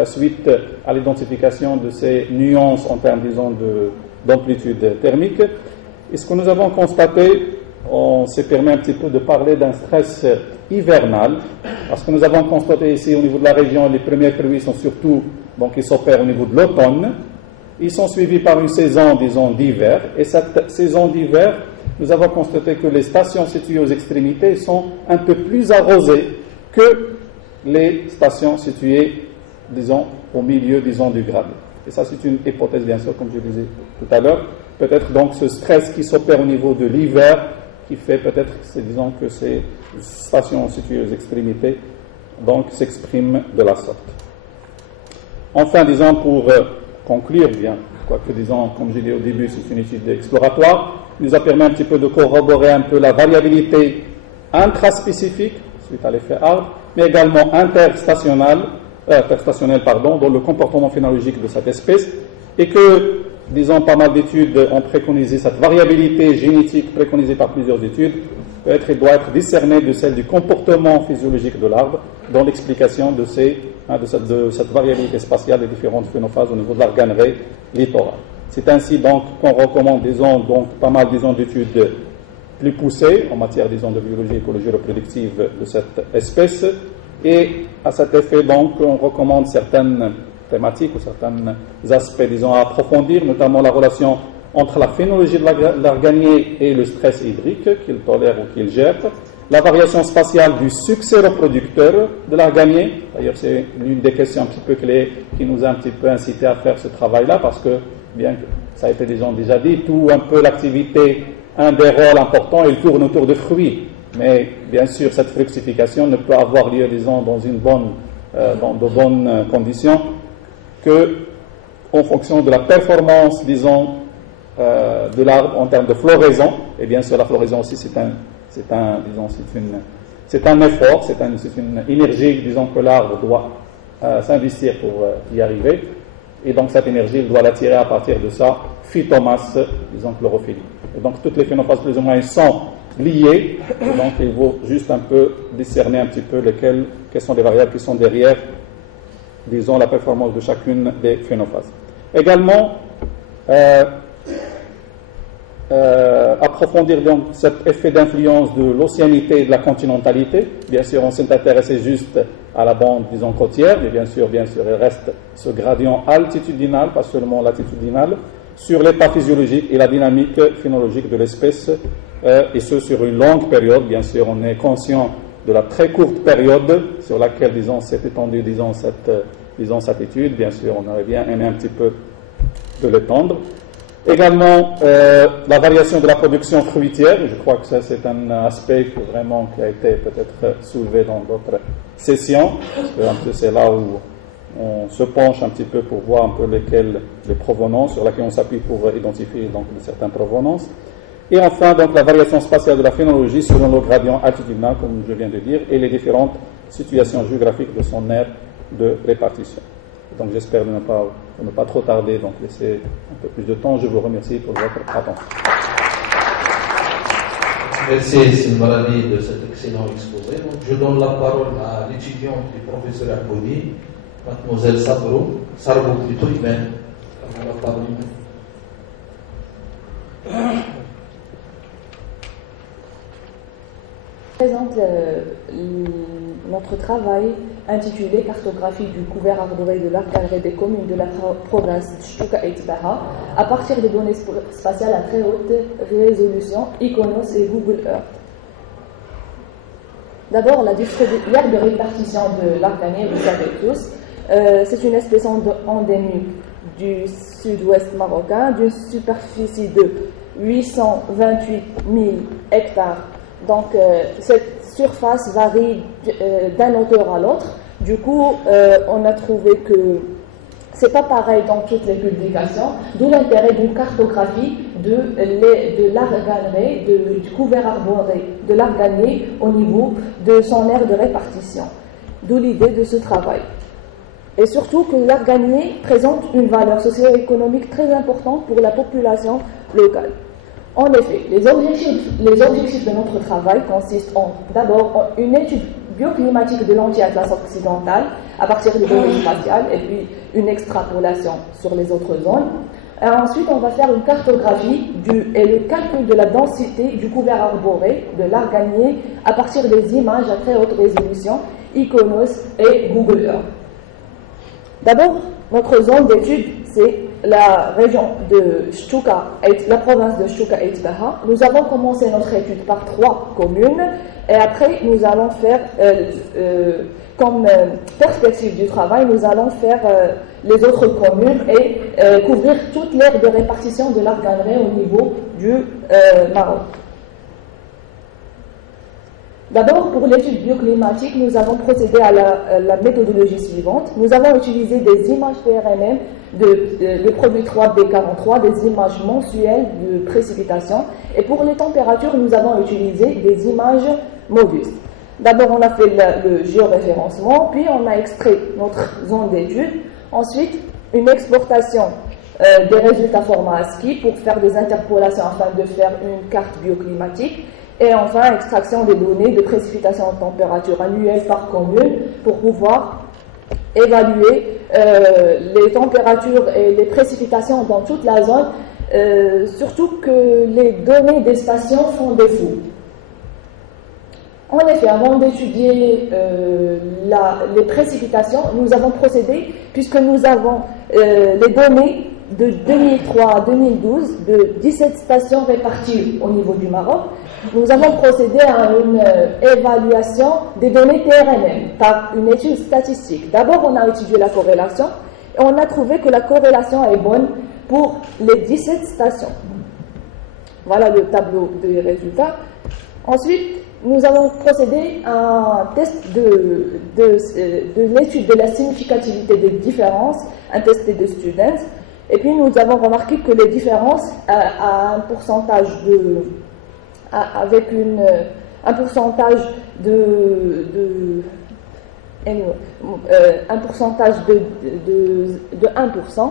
suite à l'identification de ces nuances en termes, disons, d'amplitude thermique. Et ce que nous avons constaté, on s'est permis un petit peu de parler d'un stress hivernal, parce que nous avons constaté ici au niveau de la région, les premières pluies sont surtout, donc ils s'opèrent au niveau de l'automne, ils sont suivis par une saison, disons, d'hiver, et cette saison d'hiver, nous avons constaté que les stations situées aux extrémités sont un peu plus arrosées que les stations situées, disons, au milieu, disons, du grade. Et ça, c'est une hypothèse, bien sûr, comme je disais tout à l'heure. Peut-être donc ce stress qui s'opère au niveau de l'hiver, qui fait peut-être, disons, que ces stations situées aux extrémités, donc, s'expriment de la sorte. Enfin, disons, pour conclure, bien, quoique, disons, comme j'ai dit au début, c'est une étude exploratoire, nous a permis un petit peu de corroborer un peu la variabilité intraspécifique, suite à l'effet arbre, mais également interstationnelle, dans le comportement phénologique de cette espèce, et que, disons, pas mal d'études ont préconisé cette variabilité génétique préconisée par plusieurs études, doit être discernée de celle du comportement physiologique de l'arbre, dans l'explication de cette variabilité spatiale des différentes phénophases au niveau de l'organerie littorale. C'est ainsi donc qu'on recommande, disons, donc pas mal, disons, d'études plus poussées en matière, disons, de biologie, écologie reproductive de cette espèce. Et à cet effet, donc, on recommande certaines thématiques ou certains aspects, disons, à approfondir, notamment la relation entre la phénologie de l'arganier et le stress hydrique qu'il tolère ou qu'il gère, la variation spatiale du succès reproducteur de l'arganier. D'ailleurs, c'est l'une des questions un petit peu clés qui nous a un petit peu incité à faire ce travail-là, parce que, bien que ça a été déjà dit, tout un peu l'activité, un des rôles importants, il tourne autour de fruits. Mais bien sûr, cette fructification ne peut avoir lieu, disons, dans de bonnes conditions que en fonction de la performance, disons, de l'arbre en termes de floraison. Et bien sûr, la floraison aussi, c'est un effort, c'est une énergie, disons, que l'arbre doit s'investir pour y arriver. Et donc, cette énergie, il doit l'attirer à partir de sa phytomasse, disons, chlorophylle. Et donc, toutes les phénophases, plus ou moins, sont liées. Et donc, il faut juste un peu discerner un petit peu quelles sont les variables qui sont derrière, disons, la performance de chacune des phénophases. Également, approfondir donc cet effet d'influence de l'océanité et de la continentalité. Bien sûr, on s'est intéressé juste à la bande, disons, côtière, mais bien sûr, il reste ce gradient altitudinal, pas seulement latitudinal, sur l'état physiologique et la dynamique phénologique de l'espèce, et ce sur une longue période. Bien sûr, on est conscient de la très courte période sur laquelle, disons, s'est étendue, disons, cette étude. Bien sûr, on aurait bien aimé un petit peu de l'étendre. Également, la variation de la production fruitière. Je crois que ça, c'est un aspect qui a été peut-être soulevé dans d'autres sessions. Parce que c'est là où on se penche un petit peu pour voir un peu les provenances, sur lesquelles on s'appuie pour identifier donc certaines provenances. Et enfin, donc, la variation spatiale de la phénologie selon le gradient altitudinal, comme je viens de dire, et les différentes situations géographiques de son aire de répartition. Donc j'espère ne pas trop tarder, donc laisser un peu plus de temps. Je vous remercie pour votre attention. Merci Silmarani de cet excellent exposé. Donc, je donne la parole à l'étudiante du professeur Akoudi, mademoiselle Sarbo plutôt Imen. La parole. Présente notre travail intitulé Cartographie du couvert arboré de l'arc des communes de la province de Chtuka et Tbaha à partir de données spatiales à très haute résolution, Iconos et Google Earth. D'abord, l'aire de répartition de l'arc gagné, vous savez tous, c'est une espèce endémique du sud-ouest marocain d'une superficie de 828 000 hectares. Donc, cette surface varie d'un auteur à l'autre. Du coup, on a trouvé que c'est pas pareil dans toutes les publications, d'où l'intérêt d'une cartographie de l'argannerie, du couvert arboré de l'argannerie au niveau de son aire de répartition. D'où l'idée de ce travail. Et surtout que l'argannerie présente une valeur socio-économique très importante pour la population locale. En effet, les objectifs de notre travail consistent d'abord une étude bioclimatique de l'anti-Atlas occidental à partir des données spatiales et puis une extrapolation sur les autres zones. Et ensuite, on va faire une cartographie et le calcul de la densité du couvert arboré de l'arc gagné à partir des images à très haute résolution, Iconos et Google Earth. D'abord, notre zone d'étude, c'est la région de Chtuka, la province de Chtuka et Tbaha. Nous avons commencé notre étude par 3 communes et après nous allons faire, comme perspective du travail, nous allons faire les autres communes et couvrir toute l'aire de répartition de l'argannerie au niveau du Maroc. D'abord, pour l'étude bioclimatique, nous avons procédé à la méthodologie suivante. Nous avons utilisé des images PRMM de produit 3B43, des images mensuelles de précipitation. Et pour les températures, nous avons utilisé des images Modus. D'abord, on a fait le géoréférencement, puis on a extrait notre zone d'étude. Ensuite, une exportation des résultats format ASCII pour faire des interpolations afin de faire une carte bioclimatique. Et enfin, extraction des données de précipitation en température annuelle par commune pour pouvoir évaluer les températures et les précipitations dans toute la zone, surtout que les données des stations font défaut. En effet, avant d'étudier les précipitations, nous avons procédé, puisque nous avons les données de 2003 à 2012 de 17 stations réparties au niveau du Maroc, nous avons procédé à une évaluation des données PRMM par une étude statistique. D'abord, on a étudié la corrélation et on a trouvé que la corrélation est bonne pour les 17 stations. Voilà le tableau des résultats. Ensuite, nous allons procéder à un test de l'étude de la significativité des différences, un test de students. Et puis nous avons remarqué que les différences à un pourcentage avec un pourcentage un pourcentage de 1%.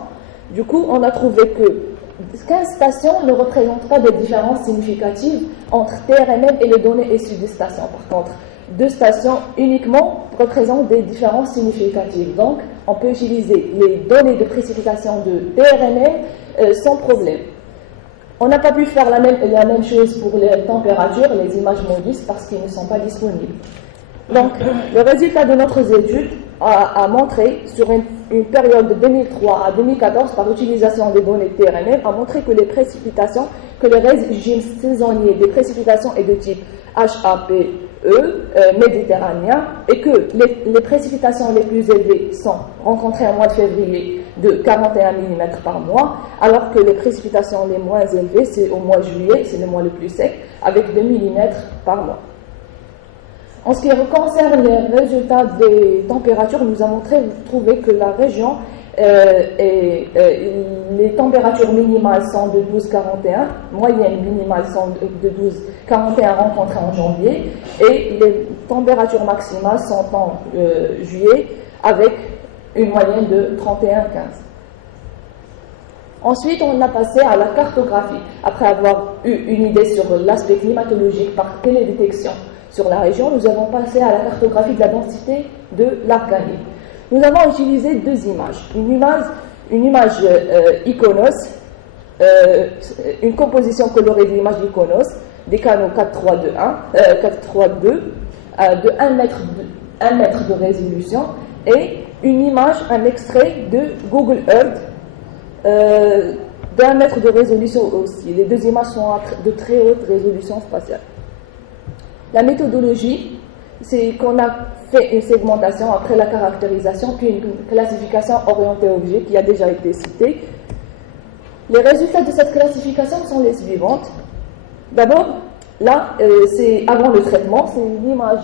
Du coup, on a trouvé que 15 stations ne représentent pas des différences significatives entre TRML et les données issues des stations. Par contre, 2 stations uniquement représentent des différences significatives. Donc, on peut utiliser les données de précipitation de TRML sans problème. On n'a pas pu faire la même chose pour les températures, les images MODIS, parce qu'ils ne sont pas disponibles. Donc, le résultat de notre étude a montré, sur une période de 2003 à 2014, par utilisation des données TRML, a montré que les précipitations, que le régime saisonnier des précipitations est de type HAPE, méditerranéen, et que les précipitations les plus élevées sont rencontrées au mois de février de 41 mm par mois, alors que les précipitations les moins élevées, c'est au mois de juillet, c'est le mois le plus sec, avec 2 mm par mois. En ce qui concerne les résultats des températures, nous avons trouvé que la région, les températures minimales sont de 12,41, moyennes minimales sont de 12,41 rencontrées en janvier, et les températures maximales sont en juillet avec une moyenne de 31,15. Ensuite, on a passé à la cartographie. Après avoir eu une idée sur l'aspect climatologique par télédétection sur la région, nous avons passé à la cartographie de la densité de l'Afghanie. Nous avons utilisé 2 images. Une image ICONOS, une composition colorée de l'image ICONOS, des canaux 432 de 1 mètre de résolution, et une image, un extrait de Google Earth d'1 mètre de résolution aussi. Les 2 images sont de très haute résolution spatiale. La méthodologie, c'est qu'on a fait une segmentation après la caractérisation, puis une classification orientée objet qui a déjà été citée. Les résultats de cette classification sont les suivantes. D'abord, là, c'est avant le traitement, c'est l'image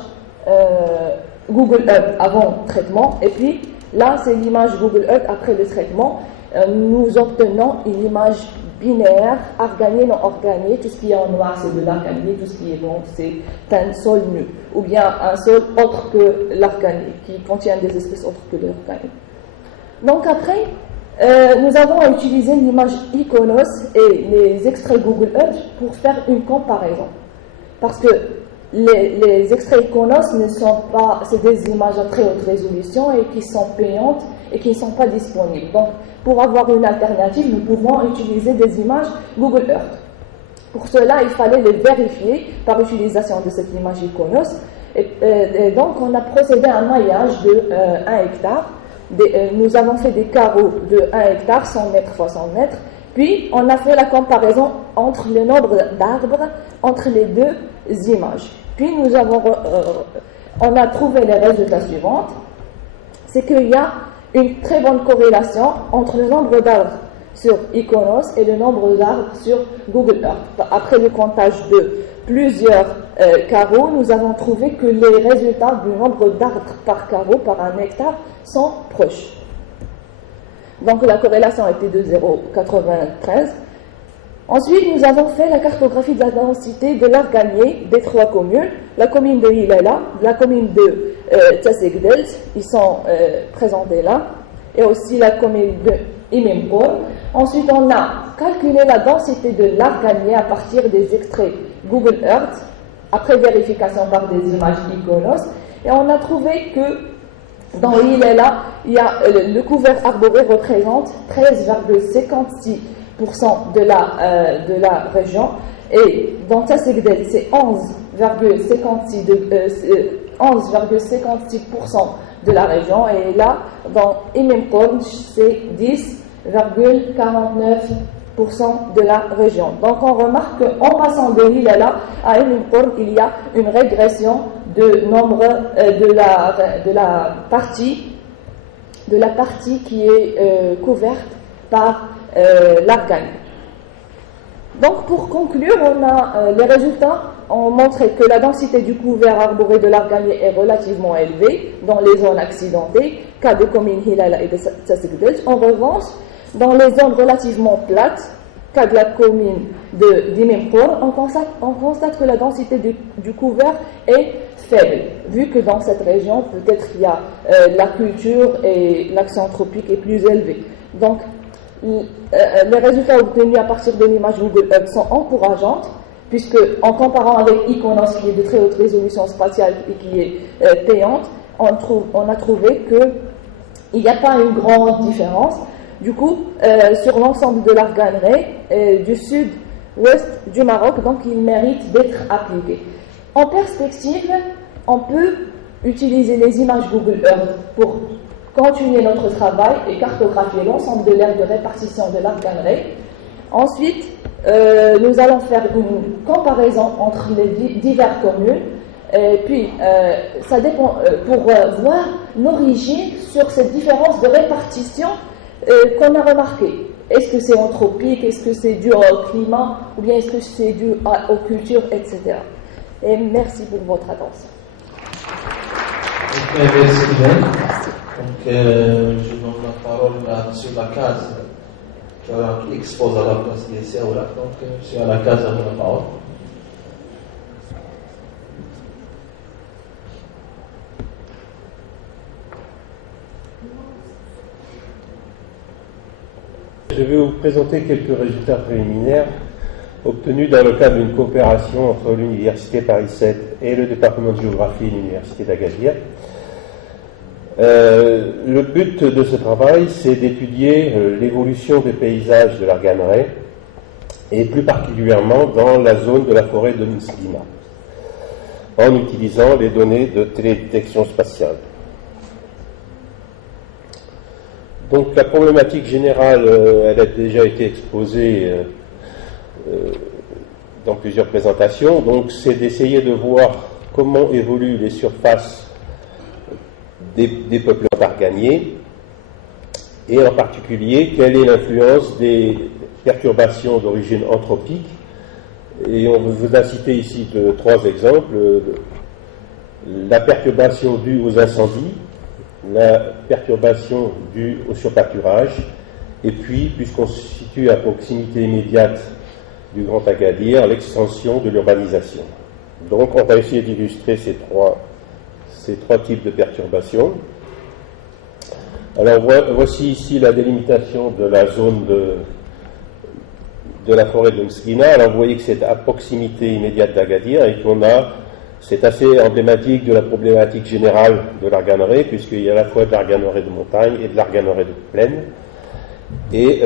Google Earth avant le traitement, et puis là, c'est l'image Google Earth après le traitement. Nous obtenons une image binaire, arganier, non arganier. Tout ce qui est en noir, c'est de l'arganier, tout ce qui est blanc, c'est un sol nu, ou bien un sol autre que l'arganier, qui contient des espèces autres que l'arganier. Donc après, nous avons utilisé l'image ICONOS et les extraits Google Earth pour faire une comparaison. Parce que les extraits ICONOS ne sont pas, c'est des images à très haute résolution et qui sont payantes et qui ne sont pas disponibles. Donc, pour avoir une alternative, nous pouvons utiliser des images Google Earth. Pour cela, il fallait les vérifier par utilisation de cette image ICONOS. Et donc, on a procédé à un maillage de 1 hectare. Nous avons fait des carreaux de 1 hectare, 100 mètres fois 100 mètres. Puis, on a fait la comparaison entre le nombre d'arbres entre les 2 images. Puis, on a trouvé les résultats suivants. C'est qu'il y a une très bonne corrélation entre le nombre d'arbres sur ICONOS et le nombre d'arbres sur Google Earth. Après le comptage de plusieurs carreaux, nous avons trouvé que les résultats du nombre d'arbres par carreau, par 1 hectare, sont proches. Donc la corrélation était de 0,93. Ensuite, nous avons fait la cartographie de la densité de l'arganier des 3 communes. La commune de Hilala, la commune de Tasegdelt, ils sont présentés là, et aussi la commune de Imempor. Ensuite, on a calculé la densité de l'arganier à partir des extraits Google Earth, après vérification par des images ICONOS, et on a trouvé que dans Hilala, le couvert arboré représente 13,56% de la région, et dans Tasegdelt, c'est 11,56% de la région, et là, dans Imempor, c'est 10,49% de la région. Donc on remarque qu'en passant de Hilala à Imempor, il y a une régression de nombre de la partie qui est couverte par l'arganier. Donc pour conclure, les résultats ont montré que la densité du couvert arboré de l'arganier est relativement élevée dans les zones accidentées, cas des communes Hilala et de Tassigdej. En revanche, dans les zones relativement plates, cas de la commune de Dimimpour, on constate que la densité du couvert est faible, vu que dans cette région, peut-être il y a la culture et l'action anthropique est plus élevée. Donc, les résultats obtenus à partir de l'image Google Earth sont encourageants, puisque en comparant avec Iconos, qui est de très haute résolution spatiale et qui est payante, on a trouvé qu'il n'y a pas une grande différence. Du coup, sur l'ensemble de l'arganeraie du sud-ouest du Maroc, donc il mérite d'être appliqué. En perspective, on peut utiliser les images Google Earth pour continuer notre travail et cartographier l'ensemble de l'aire de répartition de l'arganeraie. Ensuite, nous allons faire une comparaison entre les diverses communes, et puis ça dépend pour voir l'origine sur cette différence de répartition qu'on a remarqué. Est-ce que c'est anthropique, est-ce que c'est dû au climat, ou bien est-ce que c'est dû aux cultures, etc. Et merci pour votre attention. Merci bien. Donc, je donne la parole à M. Lacaze, qui expose à la place des CEOLA. Donc, M. Lacaze a la parole. Je vais vous présenter quelques résultats préliminaires obtenus dans le cadre d'une coopération entre l'Université Paris 7 et le département de géographie de l'Université d'Agadir. Le but de ce travail, c'est d'étudier l'évolution des paysages de l'arganeraie et plus particulièrement dans la zone de la forêt de Msligina, en utilisant les données de télédétection spatiale. Donc la problématique générale, elle a déjà été exposée dans plusieurs présentations. Donc c'est d'essayer de voir comment évoluent les surfaces des peuplements arganiers et en particulier quelle est l'influence des perturbations d'origine anthropique. Et on vous a cité ici trois exemples. La perturbation due aux incendies, la perturbation due au surpâturage, et puis, puisqu'on se situe à proximité immédiate du Grand Agadir, l'extension de l'urbanisation. Donc, on va essayer d'illustrer ces trois types de perturbations. Alors, voici ici la délimitation de la zone de la forêt de Msligina. Alors, vous voyez que c'est à proximité immédiate d'Agadir et qu'on a. C'est assez emblématique de la problématique générale de l'arganeraie, puisqu'il y a à la fois de l'arganeraie de montagne et de l'arganeraie de plaine. Et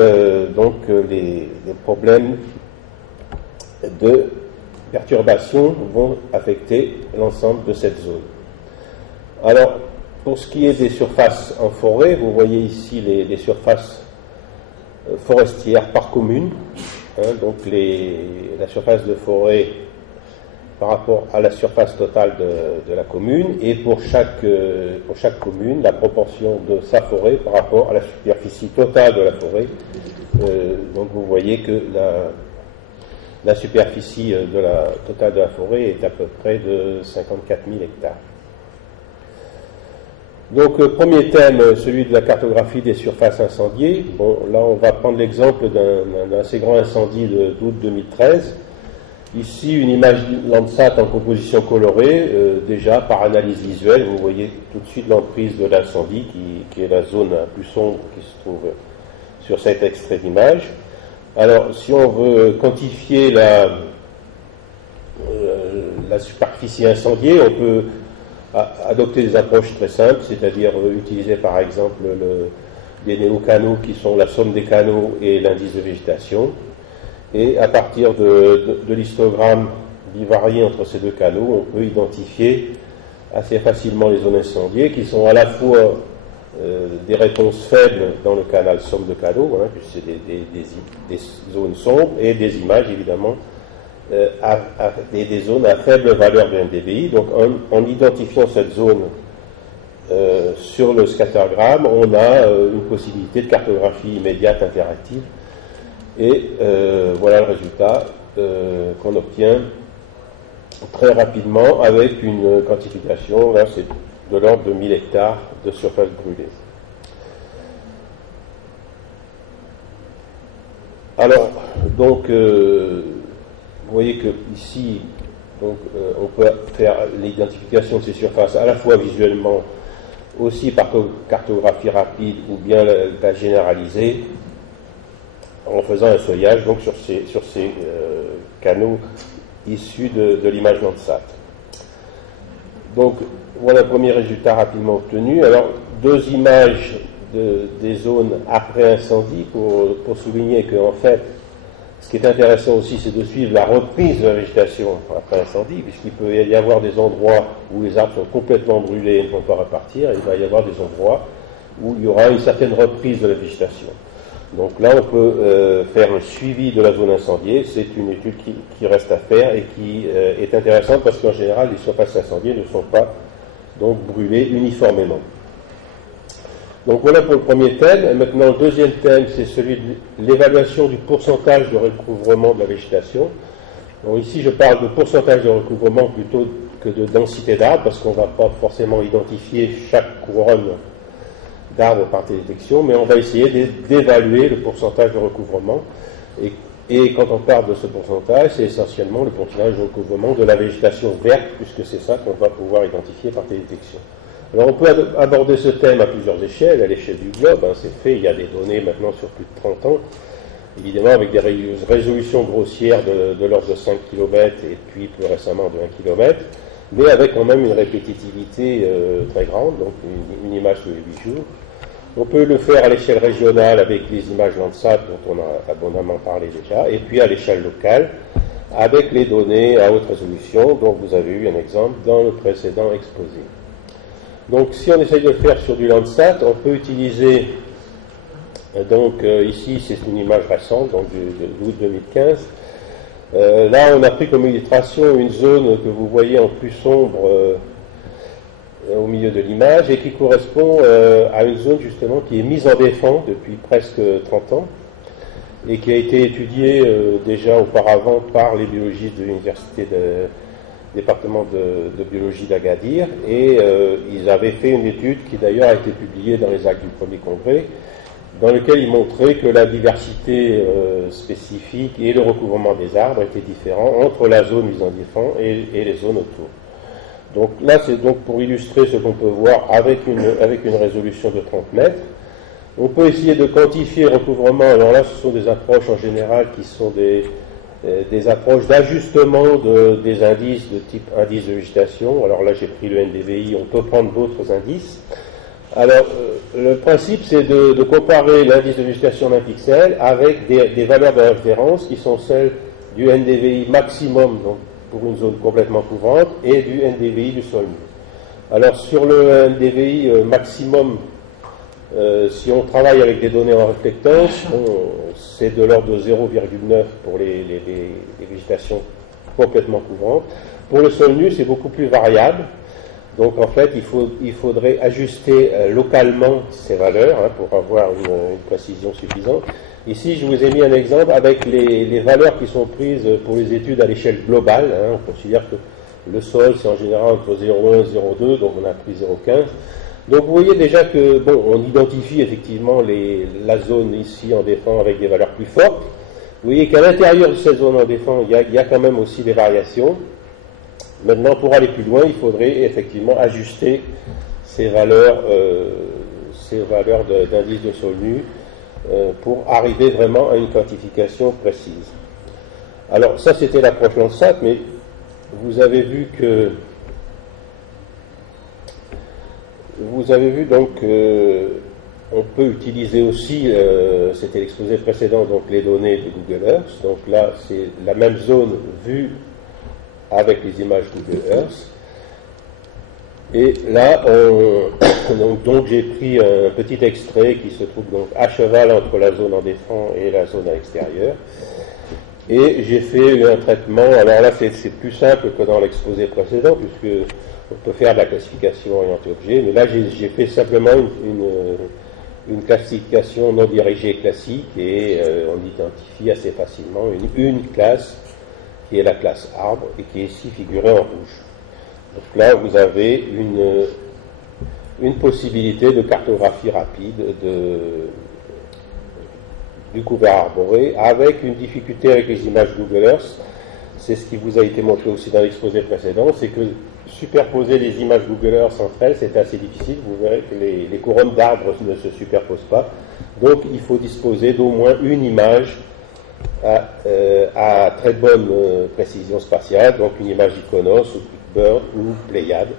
donc les problèmes de perturbation vont affecter l'ensemble de cette zone. Alors, pour ce qui est des surfaces en forêt, vous voyez ici les surfaces forestières par commune. Donc la surface de forêt par rapport à la surface totale de la commune, et pour chaque commune, la proportion de sa forêt par rapport à la superficie totale de la forêt. Donc vous voyez que la superficie totale de la forêt est à peu près de 54 000 hectares. Donc premier thème, celui de la cartographie des surfaces incendiées. Bon, là on va prendre l'exemple d'un assez grand incendie d'août 2013. Ici, une image Landsat en composition colorée, déjà par analyse visuelle, vous voyez tout de suite l'emprise de l'incendie, qui est la zone la plus sombre qui se trouve sur cet extrait d'image. Alors, si on veut quantifier la superficie incendiée, on peut adopter des approches très simples, c'est-à-dire utiliser par exemple des néocanaux qui sont la somme des canaux et l'indice de végétation. Et à partir de l'histogramme bivarié entre ces deux canaux, on peut identifier assez facilement les zones incendiées, qui sont à la fois des réponses faibles dans le canal somme de canaux, puisque c'est des zones sombres, et des images évidemment, des zones à faible valeur de NDVI. Donc en identifiant cette zone sur le scattergramme, on a une possibilité de cartographie immédiate interactive Et voilà le résultat qu'on obtient très rapidement avec une quantification, là c'est de l'ordre de 1000 hectares de surface brûlée. Alors, donc, vous voyez que ici, donc, on peut faire l'identification de ces surfaces à la fois visuellement, aussi par cartographie rapide, ou bien la généraliser en faisant un soignage donc, sur ces canaux issus de l'image Landsat. Donc, voilà le premier résultat rapidement obtenu. Alors, deux images des zones après incendie pour souligner qu'en fait, ce qui est intéressant aussi, c'est de suivre la reprise de la végétation après incendie, puisqu'il peut y avoir des endroits où les arbres sont complètement brûlés et ne vont pas repartir, et il va y avoir des endroits où il y aura une certaine reprise de la végétation. Donc là, on peut faire un suivi de la zone incendiée. C'est une étude qui reste à faire et qui est intéressante parce qu'en général, les surfaces incendiées ne sont pas donc brûlées uniformément. Donc voilà pour le premier thème. Et maintenant, le deuxième thème, c'est celui de l'évaluation du pourcentage de recouvrement de la végétation. Donc ici, je parle de pourcentage de recouvrement plutôt que de densité d'arbres, parce qu'on ne va pas forcément identifier chaque couronne d'arbres par détection, mais on va essayer d'évaluer le pourcentage de recouvrement. Et quand on parle de ce pourcentage, c'est essentiellement le pourcentage de recouvrement de la végétation verte, puisque c'est ça qu'on va pouvoir identifier par détection. Alors on peut aborder ce thème à plusieurs échelles, à l'échelle du globe, c'est fait, il y a des données maintenant sur plus de 30 ans, évidemment avec des résolutions grossières de l'ordre de 5 km et puis plus récemment de 1 km, mais avec quand même une répétitivité très grande, donc une image tous les 8 jours. On peut le faire à l'échelle régionale avec les images Landsat dont on a abondamment parlé déjà, et puis à l'échelle locale avec les données à haute résolution dont vous avez eu un exemple dans le précédent exposé. Donc si on essaye de le faire sur du Landsat, on peut utiliser, donc ici c'est une image récente, donc de août 2015. Là on a pris comme illustration une zone que vous voyez en plus sombre au milieu de l'image et qui correspond à une zone justement qui est mise en défense depuis presque 30 ans et qui a été étudiée déjà auparavant par les biologistes de l'université département de biologie d'Agadir, et ils avaient fait une étude qui d'ailleurs a été publiée dans les actes du premier congrès, dans lequel ils montraient que la diversité spécifique et le recouvrement des arbres étaient différents entre la zone mise en défense et les zones autour. Donc là, c'est donc pour illustrer ce qu'on peut voir avec une résolution de 30 mètres. On peut essayer de quantifier le recouvrement. Alors là, ce sont des approches en général qui sont des approches d'ajustement des indices de type indice de végétation. Alors là, j'ai pris le NDVI, on peut prendre d'autres indices. Alors, le principe, c'est de comparer l'indice de végétation d'un pixel avec des valeurs de référence qui sont celles du NDVI maximum, donc pour une zone complètement couvrante, et du NDVI du sol nu. Alors, sur le NDVI maximum, si on travaille avec des données en réflectance, c'est de l'ordre de 0,9 pour les végétations complètement couvrantes. Pour le sol nu, c'est beaucoup plus variable. Donc en fait, il faudrait ajuster localement ces valeurs pour avoir une précision suffisante. Ici, je vous ai mis un exemple avec les valeurs qui sont prises pour les études à l'échelle globale. On considère que le sol, c'est en général entre 0,1 et 0,2, donc on a pris 0,15. Donc vous voyez déjà que, bon, on identifie effectivement la zone ici en défense avec des valeurs plus fortes. Vous voyez qu'à l'intérieur de cette zone en défense, il y a quand même aussi des variations. Maintenant, pour aller plus loin, il faudrait effectivement ajuster ces valeurs d'indice de sol nu pour arriver vraiment à une quantification précise. Alors ça, c'était l'approche Landsat, mais vous avez vu donc on peut utiliser aussi, c'était l'exposé précédent, donc les données de Google Earth. Donc là, c'est la même zone vue avec les images Google Earth. Et là, donc j'ai pris un petit extrait qui se trouve donc à cheval entre la zone en défense et la zone à l'extérieur. Et j'ai fait un traitement, alors là c'est plus simple que dans l'exposé précédent, puisque on peut faire de la classification orientée objet, mais là j'ai fait simplement une classification non dirigée classique et on identifie assez facilement une classe qui est la classe arbre et qui est ici figurée en rouge. Donc là, vous avez une possibilité de cartographie rapide du couvert arboré avec une difficulté avec les images Google Earth. C'est ce qui vous a été montré aussi dans l'exposé précédent, c'est que superposer les images Google Earth entre elles, c'est assez difficile. Vous verrez que les couronnes d'arbres ne se superposent pas. Donc, il faut disposer d'au moins une image à très bonne précision spatiale, donc une image Iconos ou Big Bird ou Pléiade,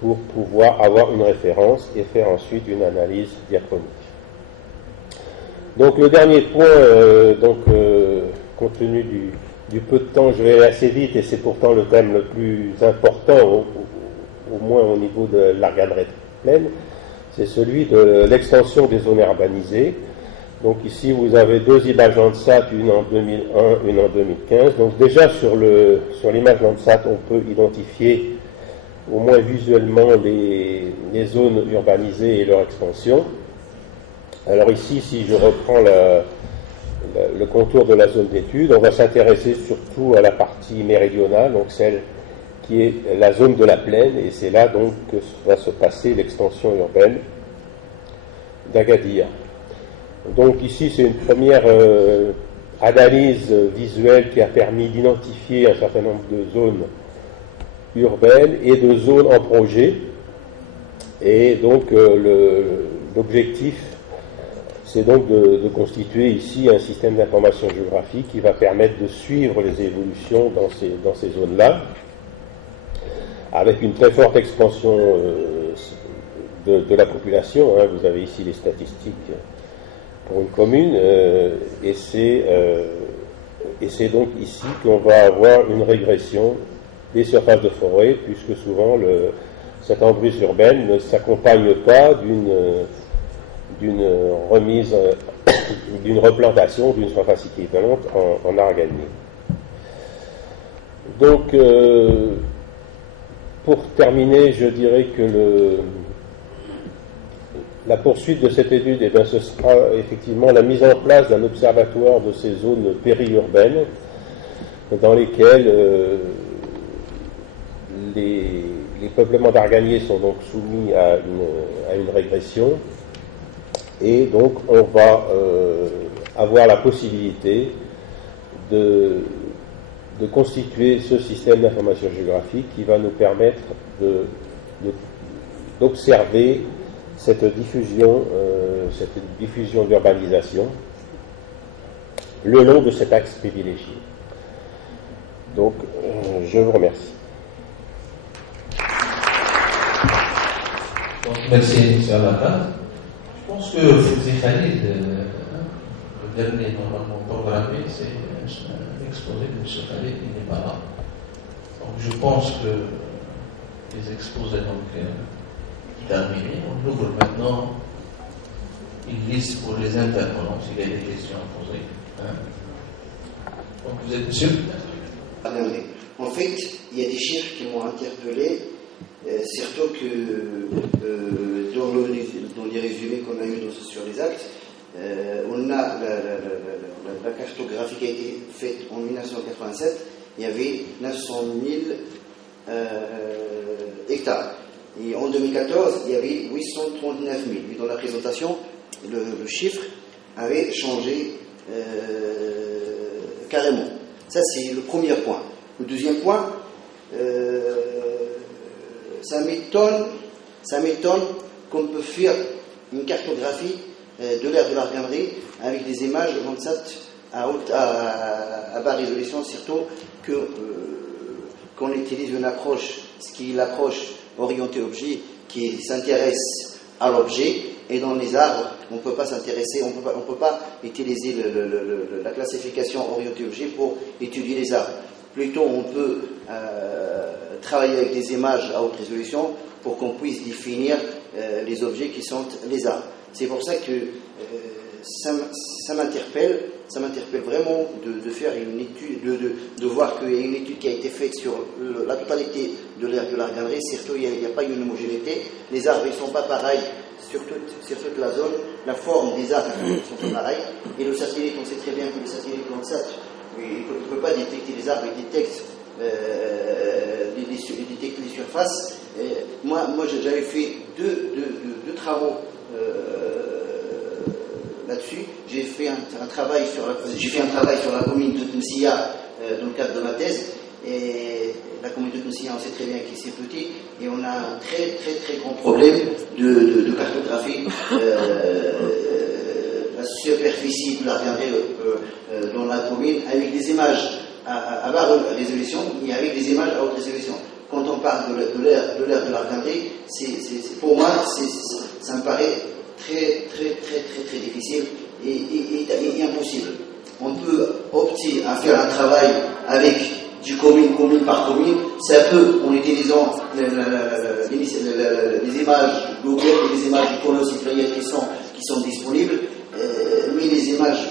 pour pouvoir avoir une référence et faire ensuite une analyse diachronique. Donc, le dernier point, compte tenu du peu de temps, je vais aller assez vite, et c'est pourtant le thème le plus important, au moins au niveau de l'arganerie pleine, c'est celui de l'extension des zones urbanisées. Donc ici, vous avez deux images Landsat, une en 2001, une en 2015. Donc déjà, sur l'image Landsat, on peut identifier au moins visuellement les zones urbanisées et leur extension. Alors ici, si je reprends le contour de la zone d'étude, on va s'intéresser surtout à la partie méridionale, donc celle qui est la zone de la plaine, et c'est là donc que va se passer l'extension urbaine d'Agadir. Donc ici, c'est une première analyse visuelle qui a permis d'identifier un certain nombre de zones urbaines et de zones en projet, et donc l'objectif, c'est donc de constituer ici un système d'information géographique qui va permettre de suivre les évolutions dans ces zones-là, avec une très forte expansion de la population. Vous avez ici les statistiques pour une commune, et c'est donc ici qu'on va avoir une régression des surfaces de forêt, puisque souvent cette embrise urbaine ne s'accompagne pas d'une remise, d'une replantation d'une surface équivalente en arganier. Donc, pour terminer, je dirais que la poursuite de cette étude, ce sera effectivement la mise en place d'un observatoire de ces zones périurbaines dans lesquelles les peuplements d'arganier sont donc soumis à une régression. Et donc, on va avoir la possibilité de constituer ce système d'information géographique qui va nous permettre d'observer cette diffusion d'urbanisation le long de cet axe privilégié. Donc, je vous remercie. Donc, merci, M. Alaka. Je pense que Fouzi Khalid, le dernier normalement programmé, c'est un exposé de M. Khalid qui n'est pas là. Donc je pense que les exposés terminés, on ouvre maintenant une liste pour les intervenants s'il y a des questions à poser. Donc vous êtes monsieur? En fait, il y a des chiffres qui m'ont interpellé. Surtout que dans les résumés qu'on a eu sur les actes, on a la cartographie qui a été faite en 1987, il y avait 900 000 hectares. Et en 2014, il y avait 839 000. Et dans la présentation, le chiffre avait changé carrément. Ça, c'est le premier point. Le deuxième point, ça m'étonne qu'on peut faire une cartographie de l'ère de l'arganerie avec des images Landsat à bas résolution, surtout qu'on utilise une approche, ce qui est l'approche orientée objet, qui s'intéresse à l'objet, et dans les arbres, on ne peut pas s'intéresser, on peut pas utiliser la classification orientée objet pour étudier les arbres. Plutôt, on peut travailler avec des images à haute résolution pour qu'on puisse définir les objets qui sont les arbres. C'est pour ça que ça m'interpelle vraiment de faire une étude, de voir qu'il y a une étude qui a été faite sur la totalité de l'ère de l'arganerie. Surtout, il n'y a pas une homogénéité. Les arbres ne sont pas pareils sur toute la zone, la forme des arbres sont pareilles. Et le satellite, on sait très bien que le satellite Landsat, il ne peut pas détecter les arbres, il détecte les surfaces. Moi j'avais fait deux travaux là-dessus. J'ai fait un travail sur la commune de Tmsia dans le cadre de ma thèse. Et la commune de Tmsia, on sait très bien que c'est petit, et on a un très très très grand problème de cartographie. La superficie de la dans la commune, avec des images à basse résolution et avec des images à haute résolution. Quand on parle de l'ère de l'argenterie, pour moi, ça me paraît très très très très très difficile et impossible. On peut opter à faire un travail avec du commune par commune, ça peut, en utilisant les images globales et les images du colosse citoyen qui sont disponibles, mais les images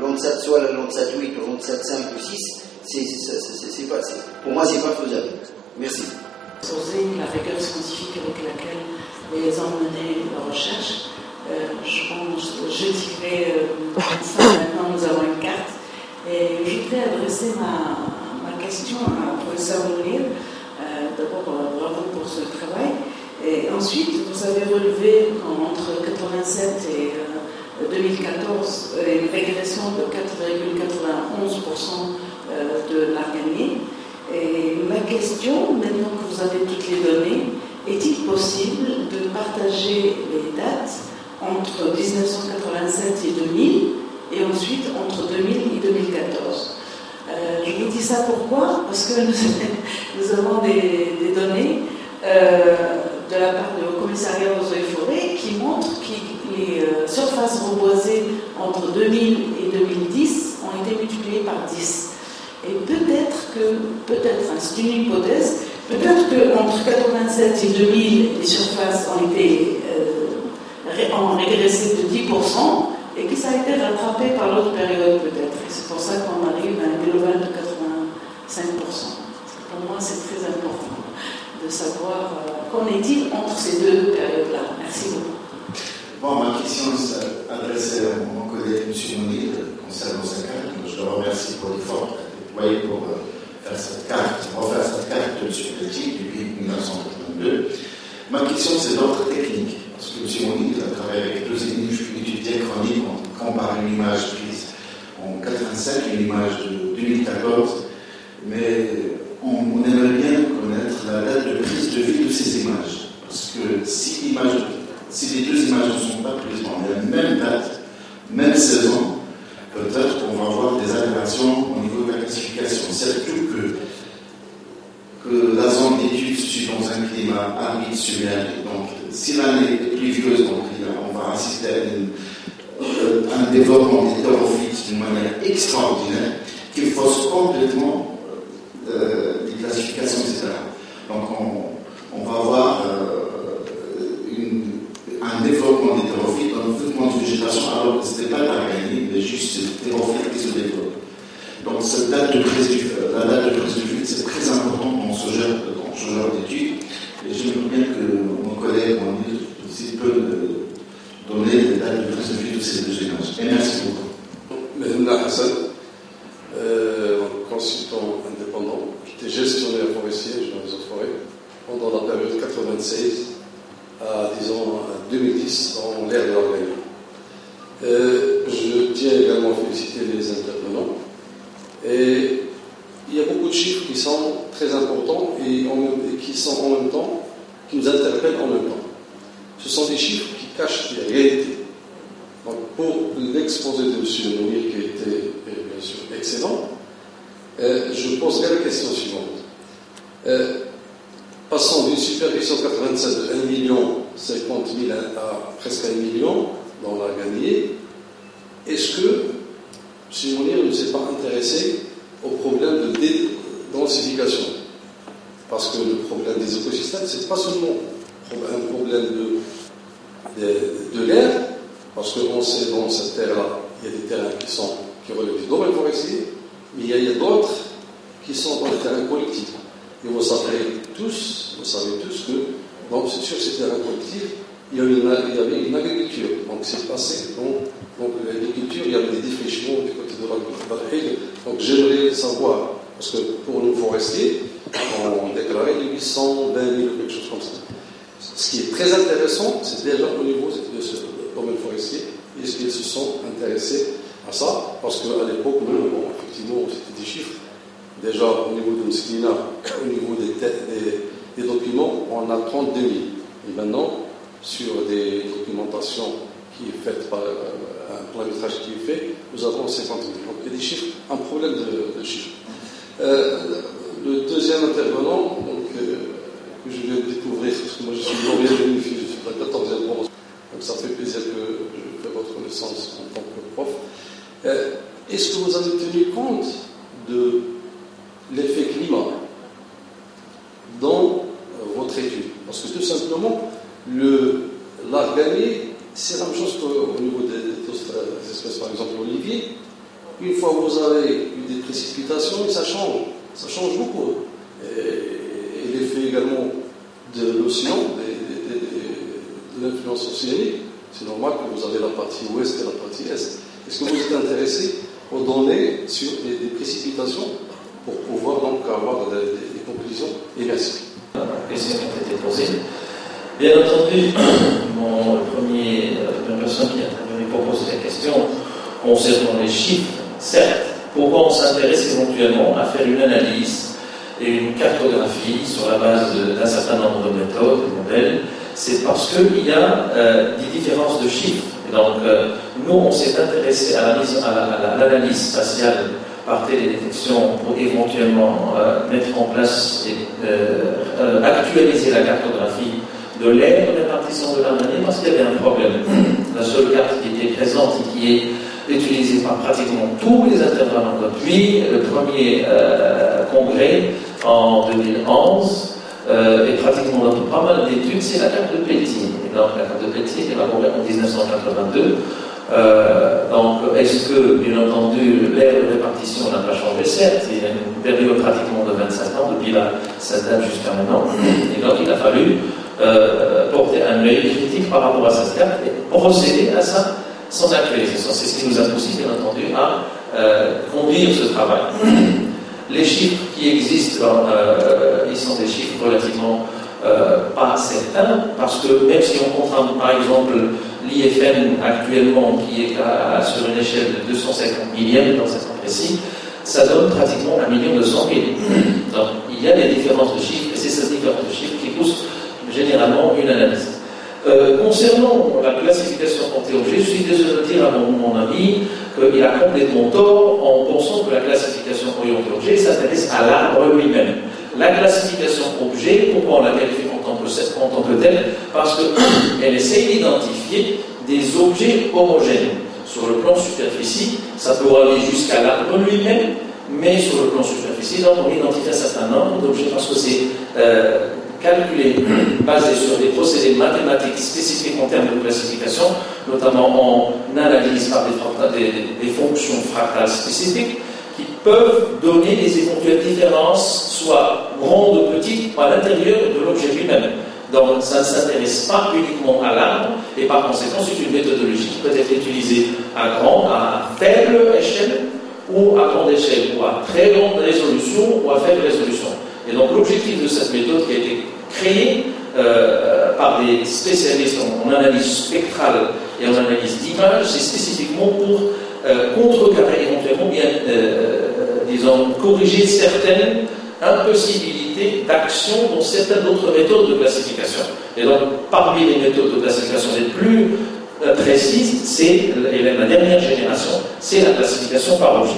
Landsat, soit la Landsat 8 ou Landsat 5 ou 6, pour moi, c'est pas faisable. Merci. La rigueur scientifique avec laquelle les gens menaient leur recherche, je dirais, maintenant nous avons une carte, et je voudrais adresser ma question à professeur Mounir. D'abord, bravo pour ce travail. Et ensuite, vous avez relevé entre 87 et 2014 une régression de 4,91% de l'arganier. Et ma question, maintenant que vous avez toutes les données, est-il possible de partager les dates entre 1987 et 2000 et ensuite entre 2000 et 2014? Je vous dis ça pourquoi? Parce que nous avons des données de la part du Haut Commissariat aux eaux et forêts qui montrent que les surfaces reboisées entre 2000 et 2010 ont été multipliées par 10. Et peut-être, c'est une hypothèse, peut-être qu'entre 87 et 2000, les surfaces ont été régressé de 10% et que ça a été rattrapé par l'autre période peut-être. Et c'est pour ça qu'on arrive à un global de 85%. Pour moi, c'est très important de savoir qu'en est-il entre ces deux périodes-là. Merci beaucoup. Bon, ma question s'adresse à mon collègue M. Mounir concernant sa carte. Je le remercie pour l'effort déployé pour faire cette carte, refaire cette carte de supplétif depuis 1982. Ma question, c'est d'ordre technique. Parce que M. Mounir a travaillé avec deux études diachroniques, on compare une image prise en 1985 et une image de 2014, mais on aimerait bien connaître la date de prise de vue de ces images. Parce que si les deux images ne sont pas prises dans la même date, même saison, peut-être qu'on va avoir des aberrations au niveau de la classification. Surtout que la zone d'étude se situe dans un climat aride submergé. Donc, si l'année est pluvieuse, on va assister à un développement des thérophytes d'une manière extraordinaire qui fausse complètement les classifications, etc. Donc, on va avoir un développement des thérophytes dans le mouvement de végétation, alors que ce n'était pas l'arganier, mais juste des thérophytes qui se développent. Donc, cette date de prise la date de prise de vue, c'est très important dans ce genre d'études. Et j'aimerais bien que mon collègue aussi peut donner les dates de prise de vue de ces deux images. Et merci beaucoup. Mehmet Hassan, consultant indépendant, j'étais gestionnaire forestier, dans les eaux de forêt, pendant la période 96 à, disons, 2010, dans l'ère de l'organisme. Je tiens également à féliciter les intervenants. Et il y a beaucoup de chiffres qui sont très importants et qui sont en même temps, qui nous interpellent en même temps. Ce sont des chiffres qui cachent des réalités. Donc, pour l'exposé de M. Mounir, qui était bien sûr excellent, je poserai la question suivante. Passons d'une superficie en 87 de 1 50 000 à presque 1 million dans l'arganier, est-ce que M. Mounir ne s'est pas intéressé au problème de densification? Parce que le problème des écosystèmes, ce n'est pas seulement un problème de l'air, parce qu'on sait dans cette terre-là, il y a des terrains qui relèvent du domaine forestier, mais il y a d'autres qui sont dans les terrains collectifs. Et vous savez tous que, donc c'est sur ces terrains collectifs, il y avait une agriculture. Donc c'est passé. Donc l'agriculture, il y avait des défrichements du côté de l'agriculture. Donc j'aimerais savoir, parce que pour nous forestiers, on déclarait 820 000, quelque chose comme ça. Ce qui est très intéressant, c'est déjà au niveau de ce domaine forestier, est-ce qu'ils se sont intéressés à ça, parce qu'à l'époque, nous, effectivement, c'était des chiffres. Déjà, au niveau de Mskina, au niveau des documents, on a 32 000. Et maintenant, sur des documentations qui est faite par un paramétrage qui est fait, nous avons 50 000. Donc il y a des chiffres, un problème de chiffres. Le deuxième intervenant, que je viens de découvrir, parce que moi je suis lauréat de l'UNIFI, je suis la 14e bronze, donc ça fait plaisir que je fais votre connaissance en tant que prof. Est-ce que vous avez tenu compte de l'effet climat dans votre étude? Parce que tout simplement, l'argané, c'est la même chose qu'au niveau des espèces, par exemple l'olivier. Une fois que vous avez eu des précipitations, ça change beaucoup. Et l'effet également de l'océan, de l'influence océanique, c'est normal que vous avez la partie ouest et la partie est. Est-ce que vous êtes intéressé aux données sur des précipitations pour pouvoir donc avoir des conclusions? Et merci. La question qui a été posée. Bien entendu, la première personne qui a intervenu pour poser la question concernant les chiffres, certes, pourquoi on s'intéresse éventuellement à faire une analyse et une cartographie sur la base d'un certain nombre de méthodes, de modèles, c'est parce qu'il y a des différences de chiffres. Et donc, nous, on s'est intéressé à l'analyse spatiale par télédétection pour éventuellement mettre en place et actualiser la cartographie de l'aire de répartition de l'année, parce qu'il y avait un problème. La seule carte qui était présente et qui est utilisée par pratiquement tous les intervenants depuis le premier congrès en 2011 et pratiquement dans pas mal d'études, c'est la carte de Peltier. Et donc la carte de Peltier est élaborée en 1982. Donc est-ce que, bien entendu, l'aire de répartition n'a pas changé? Certes, il y a une période pratiquement de 25 ans depuis cette date jusqu'à maintenant. Et donc il a fallu porter un œil critique par rapport à cette carte et procéder à son actualisation. C'est ce qui nous a poussé, bien entendu, à conduire ce travail. Les chiffres qui existent, ils sont des chiffres relativement pas certains, parce que même si on compte, par exemple, l'IFM actuellement, qui est sur une échelle de 250 millièmes dans cet cas précis, ça donne pratiquement 1 200 000. Donc, il y a des différences de chiffres, et c'est cette différence de chiffres qui pousse généralement une analyse. Concernant la classification portée-objet, je suis désolé de dire à mon ami qu'il a complètement tort en pensant que la classification orientée-objet s'intéresse à l'arbre lui-même. La classification objet, pourquoi on la qualifie en tant que telle? Parce qu'elle essaie d'identifier des objets homogènes. Sur le plan superficie, ça peut aller jusqu'à l'arbre lui-même, mais sur le plan superficie, donc on identifie un certain nombre d'objets parce que c'est calculé, basé sur des procédés mathématiques spécifiques en termes de classification, notamment en analyse par des fonctions fractales spécifiques, qui peuvent donner des éventuelles différences, soit grandes ou petites, à l'intérieur de l'objet lui-même. Donc ça ne s'intéresse pas uniquement à l'arbre, et par conséquent c'est une méthodologie qui peut être utilisée à faible échelle, ou à grande échelle, ou à très grande résolution, ou à faible résolution. Et donc l'objectif de cette méthode qui a été créée par des spécialistes en analyse spectrale et en analyse d'image, c'est spécifiquement pour contrecarrer éventuellement, disons, corriger certaines impossibilités d'action dans certaines autres méthodes de classification. Et donc, parmi les méthodes de classification les plus précises, et la dernière génération, c'est la classification par objet.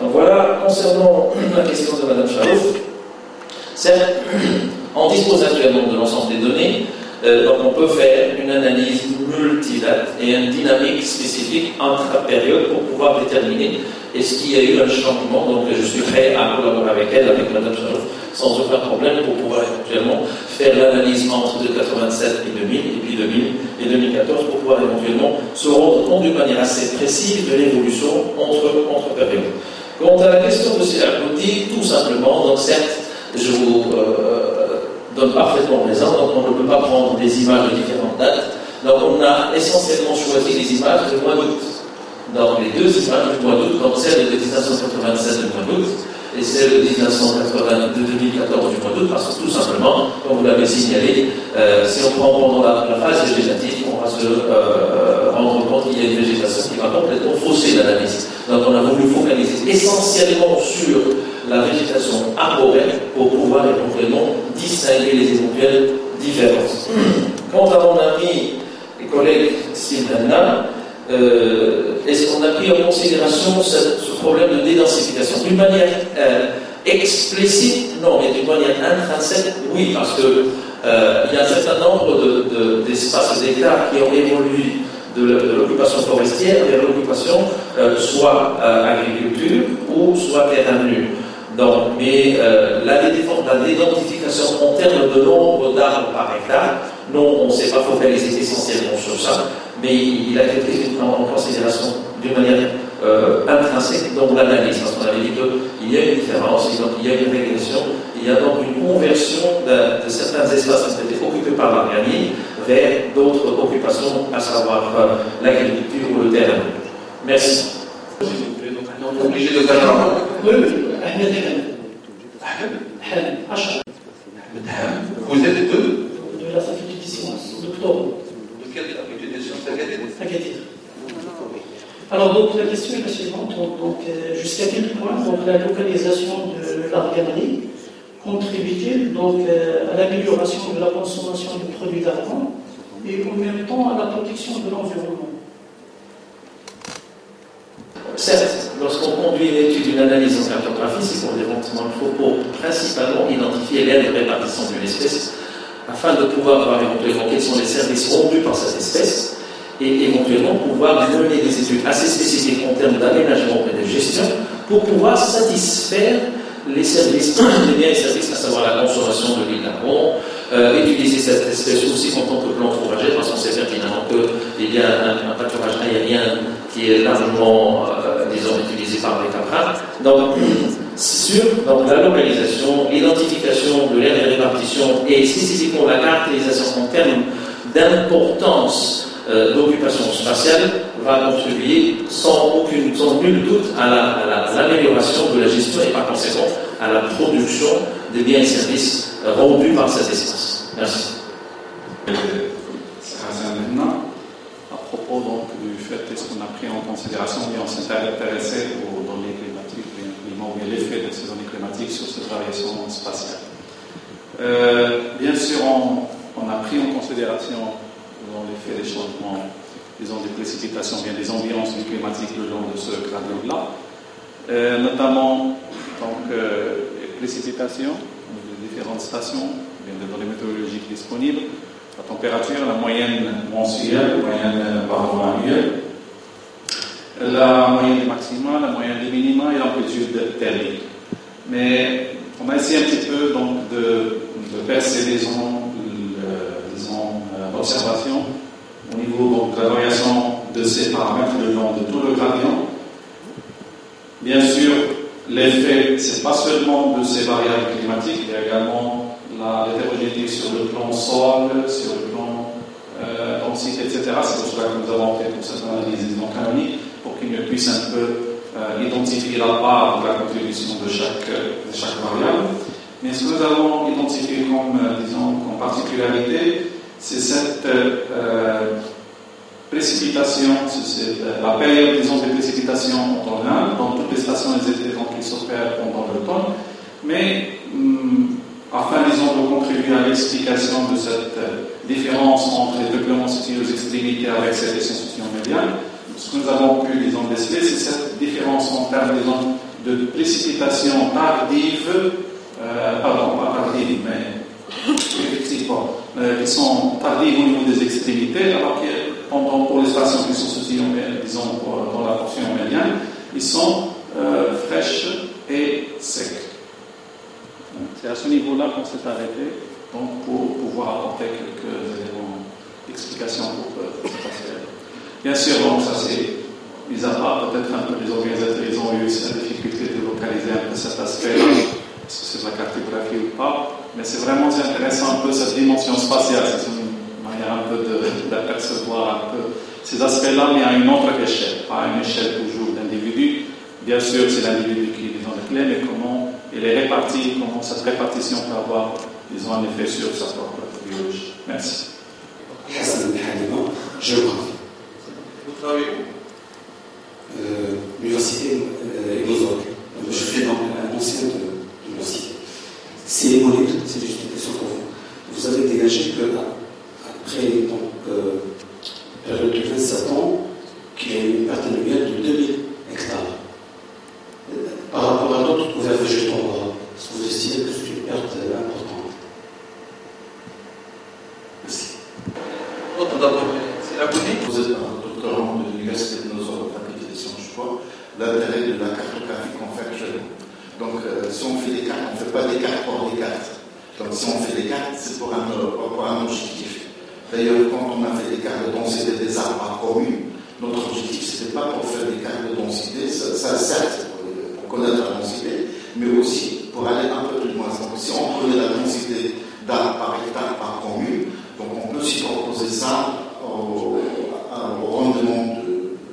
Donc voilà, concernant la question de Mme Charouf, certes, on dispose actuellement de l'ensemble des données, donc on peut faire une analyse multidate et une dynamique spécifique intra-période pour pouvoir déterminer est-ce qu'il y a eu un changement. Donc je suis prêt à collaborer avec elle, avec Mme Charouf, sans aucun problème pour pouvoir éventuellement faire l'analyse entre 1987 et 2000, et puis 2000 et 2014 pour pouvoir éventuellement se rendre compte d'une manière assez précise de l'évolution entre périodes. Quant à la question de Cyril Clouty, tout simplement, donc certes, je vous donne parfaitement raison, donc on ne peut pas prendre des images de différentes dates. Donc on a essentiellement choisi les images du mois d'août. Donc les deux images du mois d'août, donc celle de 1987 du mois d'août et celle de 2014 du mois d'août, parce que tout simplement, comme vous l'avez signalé, si on prend pendant la phase végétative, on va se rendre compte qu'il y a une végétation qui va complètement fausser l'analyse. Donc on a voulu focaliser essentiellement sur la végétation arborée pour pouvoir éventuellement distinguer les éventuelles différences. Quant à mon ami et collègue Sylvana, est-ce qu'on a pris en considération ce problème de dédensification d'une manière explicite? Non, mais d'une manière intrinsèque, oui, parce que il y a un certain nombre d'espaces d'hectares qui ont évolué de l'occupation forestière vers l'occupation soit agriculture ou soit terrain nu. Donc, mais la dédentification en termes de nombre d'arbres par hectare, non, on ne s'est pas focalisé essentiellement sur ça, mais il a été pris en considération d'une manière intrinsèque dans l'analyse, parce qu'on avait dit qu'il y a une différence, il y a une régression, il y a donc une conversion de certains espaces qui étaient occupés par l'organisme vers d'autres occupations, à savoir l'agriculture ou le terrain. Merci. On est obligé de faire Vous êtes de la faculté des sciences, d'octobre. De quelle faculté des sciences Agadir? Alors, donc, la question est la suivante. Donc, jusqu'à quel point la localisation de l'arganerie contribue-t-il à l'amélioration de la consommation de produits d'argent et en même temps à la protection de l'environnement? Certes, lorsqu'on conduit une étude, une analyse en cartographie, c'est pour principalement identifier l'aire de répartition d'une espèce, afin de pouvoir voir éventuellement quels sont les services rendus par cette espèce, et éventuellement pouvoir mener des études assez spécifiques en termes d'aménagement et de gestion, pour pouvoir satisfaire les services, les biens et services, à savoir la consommation de l'huile d'argent, utiliser cette espèce aussi en tant que plante fourragère, parce qu'on sait pertinemment qu'il y a un pâturage aérien qui est largement, disons, utilisé par les caprins. Donc, c'est sûr, donc la localisation, l'identification de l'aire de répartition et spécifiquement la caractérisation en termes d'importance d'occupation spatiale va contribuer sans nul doute à l'amélioration de la gestion et par conséquent à la production des biens et services rendus par cet espace. Merci. Maintenant, à propos donc du fait est-ce qu'on a pris en considération, et on s'est intéressé aux données climatiques, ou bien l'effet de ces données climatiques sur cette variation spatiale. Bien sûr, on a pris en considération l'effet des changements, disons des précipitations, bien des ambiances climatiques le long de ce gradient-là, notamment donc, les précipitations de différentes stations, bien des données météorologiques disponibles, la température, la moyenne mensuelle, la moyenne annuelle, la moyenne des maxima, la moyenne des minima et l'amplitude thermique. Mais on a essayé un petit peu donc, de percer les observation au niveau donc, de la variation de ces paramètres le long de tout le gradient. Bien sûr, l'effet, ce n'est pas seulement de ces variables climatiques, il y a également l'hétérogénéité sur le plan sol, sur le plan densité, etc. C'est pour cela que nous avons fait toute cette analyse donc canonique pour qu'il puisse un peu identifier la part de la contribution de chaque variable. Mais ce que nous avons identifié comme particularité, c'est cette précipitation, c'est la période, disons, des précipitations automnales. Dans toutes les stations, elles étaient donc qui s'opèrent pendant l'automne. Mais, afin, disons, de contribuer à l'explication de cette différence entre les deux clémencités aux extrémités avec cette extension médiane, ce que nous avons pu, disons, déceler, c'est cette différence en termes, disons, de précipitation tardive, pardon, pas tardive, mais effectivement, qui sont tardives au niveau des extrémités, alors que pour les stations qui sont situées, disons, dans la portion médiane, ils sont fraîches et secs. C'est à ce niveau-là qu'on s'est arrêté, donc, pour pouvoir apporter quelques éléments d'explication pour cet aspect. Bien sûr, donc, ça c'est, mis à part peut-être un peu les organisateurs, ils ont eu cette difficulté de localiser un peu cet aspect-là, est-ce que c'est de la cartographie ou pas, Mais c'est vraiment intéressant un peu cette dimension spatiale, c'est une manière un peu d'apercevoir un peu ces aspects-là, mais à une autre échelle, pas à une échelle toujours d'individu. Bien sûr, c'est l'individu qui est dans les clés, mais comment il est réparti, comment cette répartition peut avoir, disons, un effet sur sa propre biologie. Merci. Hassan Halima, géographie. Vous travaillez où L'université Églosol. Je fais donc un ancien de l'université. C'est mon livre, c'est juste une question pour vous. Vous avez dégagé que après période de 27 ans, qu'il y a une perte annuelle de 2000 hectares. Par rapport à d'autres couverts végétaux, est-ce que vous estimez que c'est une perte importante? Merci. C'est la connue. Vous êtes un doctorant de l'Université de Nosoro, faculté des sciences, je crois, l'intérêt de la cartographie qu'on fait actuellement. Donc, si on fait des cartes, on ne fait pas des cartes pour des cartes. Donc, si on fait des cartes, c'est pour un objectif. D'ailleurs, quand on a fait des cartes de densité des arbres par commune, notre objectif, ce n'était pas pour faire des cartes de densité, ça certes, pour connaître la densité, mais aussi pour aller un peu plus loin. Donc, si on connaît la densité d'arbres par hectare par commune, donc on peut superposer ça au rendement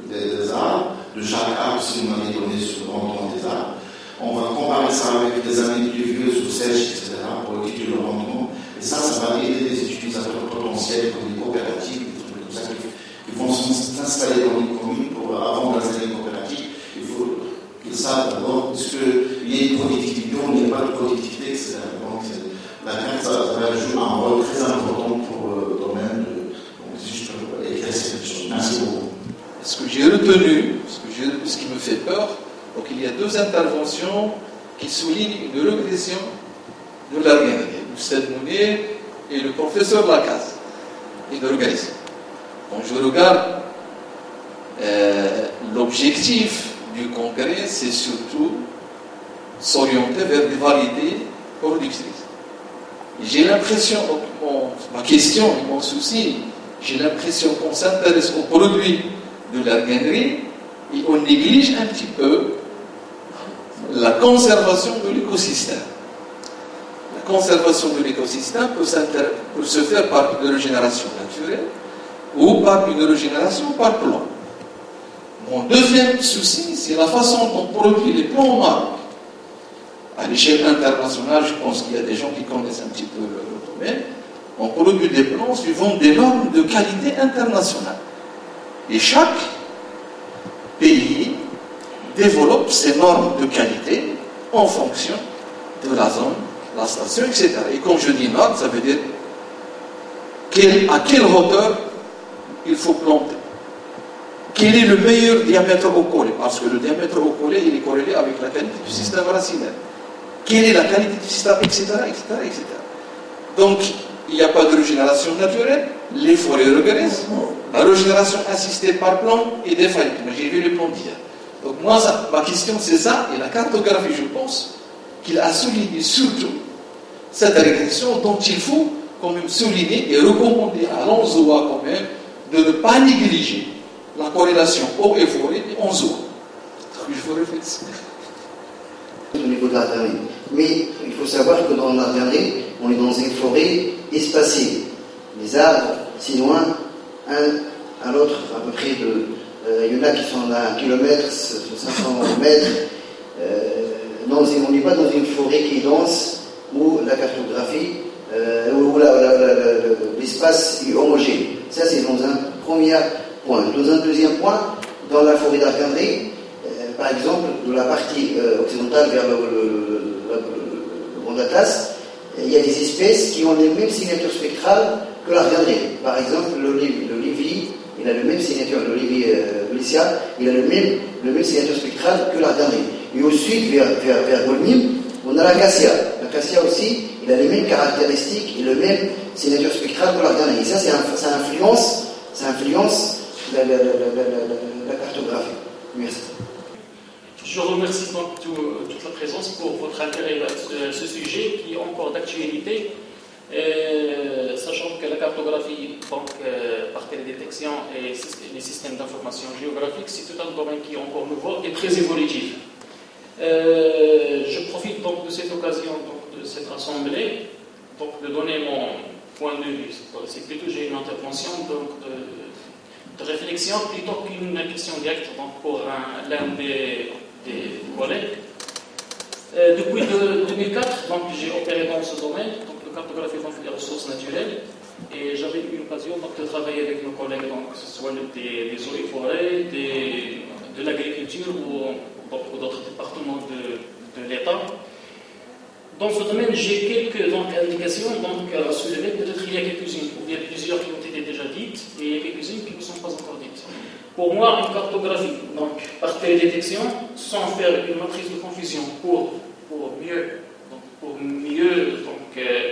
des arbres, de chaque arbre, si on avait donné sur le rendement des arbres. On va comparer ça avec des années pluvieuses ou sèches, etc., pour étudier le rendement. Et ça va aider les utilisateurs potentiels, comme les coopératives, des trucs comme ça, qui vont s'installer dans les communes pour avant d'installer une coopérative. Il faut qu'ils savent d'abord est-ce qu'il y a une productivité ou il n'y a pas de productivité, etc. Donc, la carte, ça va jouer un rôle très important pour le domaine. Donc, si je peux éclaircir cette chose. Merci beaucoup. Ce que j'ai retenu, ce qui me fait peur, donc il y a deux interventions qui soulignent une régression de l'organisme. Oustad Mounir et le professeur Lacaze et de l'organisme. Quand je regarde l'objectif du congrès, c'est surtout s'orienter vers des variétés productrices. J'ai l'impression, ma question et mon souci, j'ai l'impression qu'on s'intéresse aux produits de l'organerie et on néglige un petit peu la conservation de l'écosystème. La conservation de l'écosystème peut se faire par une régénération naturelle ou par une régénération par plan. Mon deuxième souci, c'est la façon dont on produit les plans marques. À l'échelle internationale, je pense qu'il y a des gens qui connaissent un petit peu le domaine. On produit des plans suivant des normes de qualité internationale. Et chaque pays développe ses normes de qualité en fonction de la zone, la station, etc. Et quand je dis normes, ça veut dire à quelle hauteur il faut planter. Quel est le meilleur diamètre au collet? Parce que le diamètre au collet, il est corrélé avec la qualité du système racinaire. Quelle est la qualité du système, etc., etc., etc. Donc, il n'y a pas de régénération naturelle, les forêts regressent, la régénération assistée par plan est défaillante. J'ai vu les plans d'hier. Donc moi, ma question c'est ça, et la cartographie, je pense qu'il a souligné surtout cette régression dont il faut quand même souligner et recommander à l'Onzoa quand même de ne pas négliger la corrélation eau et forêt et Onzoa. Je vous remercie. Au niveau de l'Ardennes. Mais il faut savoir que dans l'Ardennes, on est dans une forêt espacée. Les arbres, si loin, un à l'autre, à peu près de. Il y en a qui sont à 1 kilomètre, 500 mètres. On n'est pas dans une forêt qui est dense, où la cartographie, où l'espace est homogène. Ça, c'est dans un premier point. Dans un deuxième point, dans la forêt d'Ardennes, par exemple, de la partie occidentale vers le Grand Atlas, il y a des espèces qui ont les mêmes signatures spectrales que l'Ardennes. Par exemple, l'olivier, il a le même signature, l'olivier Glycia, il a le même signature spectrale que l'Ardennes. Et au sud, vers Golnim, on a l'acacia. L'acacia aussi, il a les mêmes caractéristiques et le même signature spectrale que l'Ardennes. Et ça, ça influence la cartographie. Merci. Je remercie donc toute la présence pour votre intérêt à ce sujet qui est encore d'actualité, sachant que la cartographie, donc, par télédétection et les systèmes d'information géographique, c'est tout un domaine qui est encore nouveau et très évolutif. Je profite donc de cette occasion, donc, de cette assemblée, donc, de donner mon point de vue. C'est plutôt j'ai une intervention donc, de réflexion plutôt qu'une question directe donc, pour l'un des collègues. Depuis 2004, donc, j'ai opéré dans ce domaine, donc, de cartographie des ressources naturelles, et j'avais eu l'occasion de travailler avec nos collègues, donc, que ce soit des eaux et forêts, de l'agriculture ou d'autres départements de l'État. Dans ce domaine, j'ai quelques indications à soulever. Peut-être il y a quelques-unes, ou bien plusieurs qui ont été déjà dites, et il y a quelques-unes qui ne sont pas encore dites. Pour moi, une cartographie, donc par télédétection, sans faire une matrice de confusion pour mieux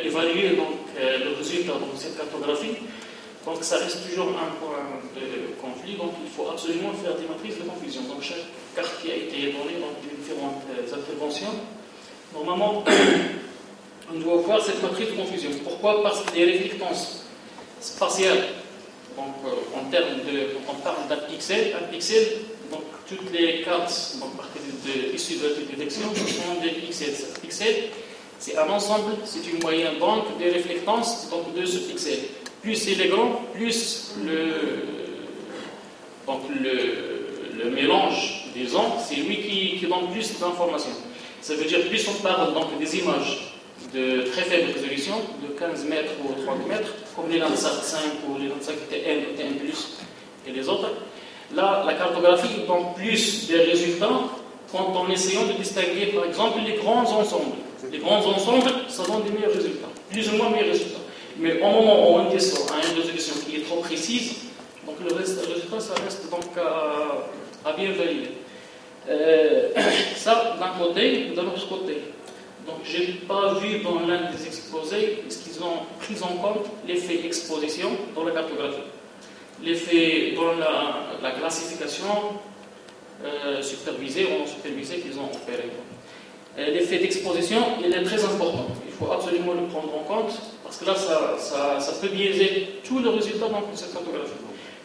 évaluer le résultat de cette cartographie, donc ça reste toujours un point de conflit, donc il faut absolument faire des matrices de confusion. Donc chaque carte qui a été donnée dans les différentes interventions, normalement, on doit voir cette matrice de confusion. Pourquoi? Parce que les réflectances spatiales, donc en termes quand on parle d'un pixel, donc toutes les cartes issues de la détection sont des pixels. Ce pixel, c'est un ensemble, c'est une moyenne donc des réflectances donc, de ce pixel. Plus il est grand, plus le mélange des ondes, c'est lui qui donne plus d'informations. Ça veut dire plus on parle donc des images de très faible résolution, de 15 mètres ou 30 mètres, comme les Landsat 5 ou les Landsat TN ou TN+, et les autres. Là, la cartographie donne plus des résultats quand on essayant de distinguer, par exemple, les grands ensembles. Les grands ensembles, ça donne des meilleurs résultats, plus ou moins meilleurs résultats. Mais au moment où on descend à une résolution qui est trop précise, donc le résultat, ça reste donc à bien valider. Ça, d'un côté, de l'autre côté. Donc, je n'ai pas vu dans l'un des exposés ce qu'ils ont pris en compte l'effet exposition dans la cartographie, l'effet dans la classification supervisée ou non supervisée qu'ils ont opéré. L'effet d'exposition, il est très important. Il faut absolument le prendre en compte parce que là, ça peut biaiser tout le résultat dans cette cartographie.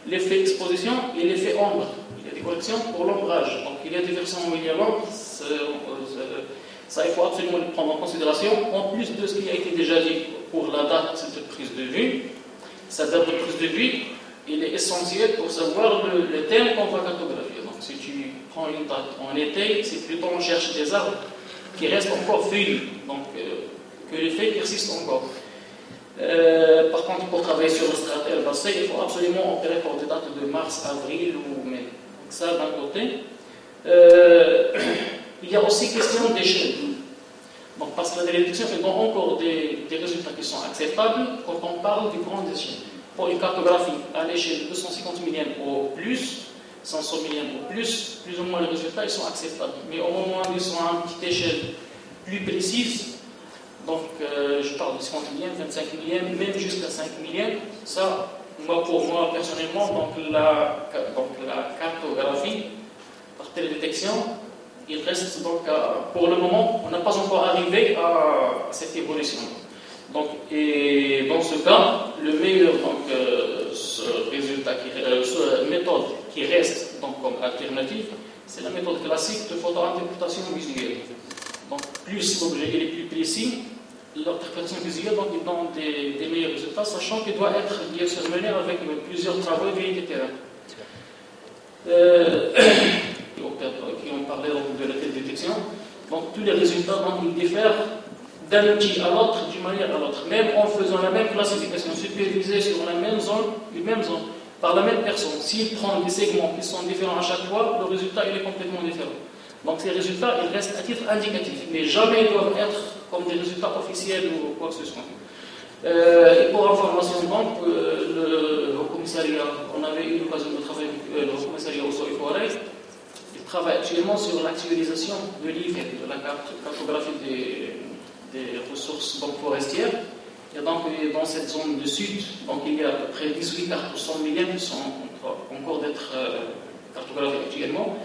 L'effet exposition et l'effet ombre. Il y a des corrections pour l'ombrage. Donc, il y a des versions où il y a l'ombre. Ça, il faut absolument le prendre en considération. En plus de ce qui a été déjà dit pour la date de prise de vue, cette date de prise de vue, il est essentiel pour savoir le thème qu'on va cartographier. Donc, si tu prends une date en été, c'est plutôt on cherche des arbres qui restent encore feuillus, donc que les feuilles persistent encore. Par contre, pour travailler sur le stratèle passé, il faut absolument opérer pour des dates de mars, avril ou mai. Donc ça, d'un côté. Il y a aussi question d'échelle. Donc, parce que la télédétection donne encore des résultats qui sont acceptables quand on parle de grandes échelles. Pour une cartographie à l'échelle de 250 millièmes au plus, 500 millièmes au plus ou moins les résultats ils sont acceptables. Mais au moment où ils sont à une petite échelle plus précise, donc je parle de 50 millièmes, 25 millièmes, même jusqu'à 5 millièmes, ça, pour moi personnellement, donc la cartographie par télédétection, il reste donc, pour le moment, on n'a pas encore arrivé à cette évolution. Donc, et dans ce cas, le meilleur méthode qui reste donc, comme alternative, c'est la méthode classique de photo-interprétation visuelle. Donc, plus l'objet est plus précis, l'interprétation visuelle donc, il donne des meilleurs résultats, sachant qu'il doit être bien sûr mené avec plusieurs travaux de terrain. Qui ont parlé donc, de la télédétection. Donc tous les résultats donc, ils diffèrent d'un outil à l'autre, d'une manière à l'autre, même en faisant la même classification supervisée sur la même zone, par la même personne. S'il prend des segments qui sont différents à chaque fois, le résultat il est complètement différent. Donc ces résultats ils restent à titre indicatif, mais jamais ils doivent être comme des résultats officiels ou quoi que ce soit. Et pour information, donc, le commissariat, on avait eu l'occasion de travailler avec le commissariat au Eaux et Forêts. Il travaille actuellement sur l'actualisation de l'IFE, de la cartographie des ressources donc, forestières. Et donc, dans cette zone de sud, donc, il y a à peu près 18 cartes pour 100 millièmes qui sont encore d'être cartographiées actuellement.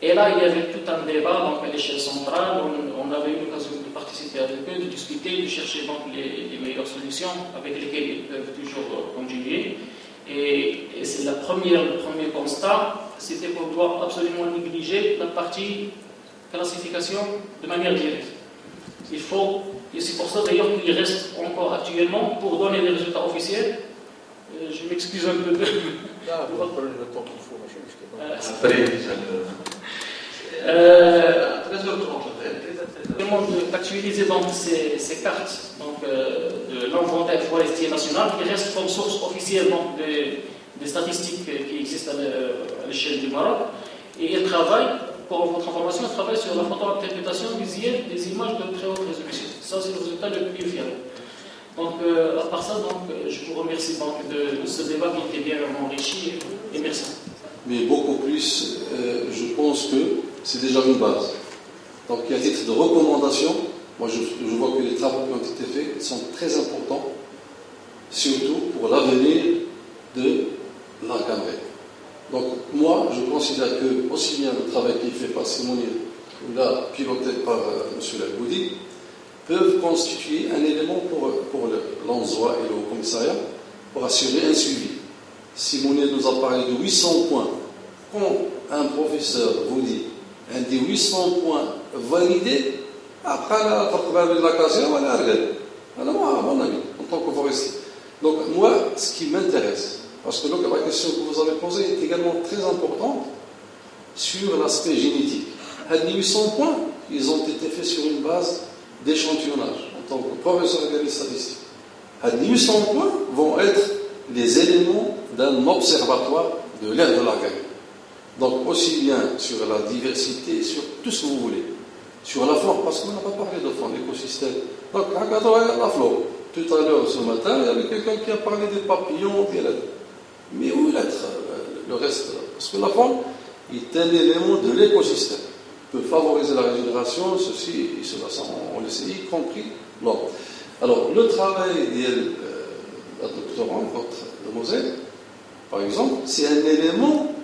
Et là, il y avait tout un débat donc, à l'échelle centrale. On avait eu l'occasion de participer avec eux, de discuter, de chercher donc, les meilleures solutions avec lesquelles ils peuvent toujours continuer. Et c'est le premier constat, c'était qu'on doit absolument négliger la partie classification de manière directe. Il faut Et c'est pour ça d'ailleurs qu'il reste encore actuellement pour donner des résultats officiels. Je m'excuse un peu de. D'actualiser donc ces cartes donc, de l'inventaire forestier national qui reste comme source officielle donc, des statistiques qui existent à l'échelle du Maroc. Et elle travaille, pour votre information, elle travaille sur la photo-interprétation visuelle des images de très haute résolution. Ça, c'est le résultat le plus fiable. Donc, à part ça, donc, je vous remercie donc, de ce débat qui était bien enrichi et merci. Mais beaucoup plus, je pense que c'est déjà une base. Donc, à titre de recommandation, moi je vois que les travaux qui ont été faits sont très importants, surtout pour l'avenir de l'Arganré. Donc, moi, je considère que aussi bien le travail qui est fait par Simonil ou là piloté par M. Lagoudi peuvent constituer un élément pour l'ANZOA et le Haut Commissariat pour assurer un suivi. Simonil nous a parlé de 800 points. Quand un professeur vous dit un des 800 points validés, après la occasion, on va regarder. Alors, moi, à mon avis, en tant que forestier. Donc, moi, ce qui m'intéresse, parce que la question que vous avez posée est également très importante sur l'aspect génétique. Les 800 points, ils ont été faits sur une base d'échantillonnage, en tant que professeur de statistique. Les 800 points vont être les éléments d'un observatoire de l'aire de l'Arganré. Donc, aussi bien sur la diversité, sur tout ce que vous voulez. Sur la flore, parce qu'on n'a pas parlé de flore, l'écosystème. Donc, la flore. Tout à l'heure, ce matin, il y avait quelqu'un qui a parlé des papillons, mais où est le reste? Parce que la flore est un élément de l'écosystème. Il peut favoriser la régénération, ceci et cela, on le sait, y compris l'homme. Alors, le travail de la doctorante, votre demoiselle, par exemple, c'est un élément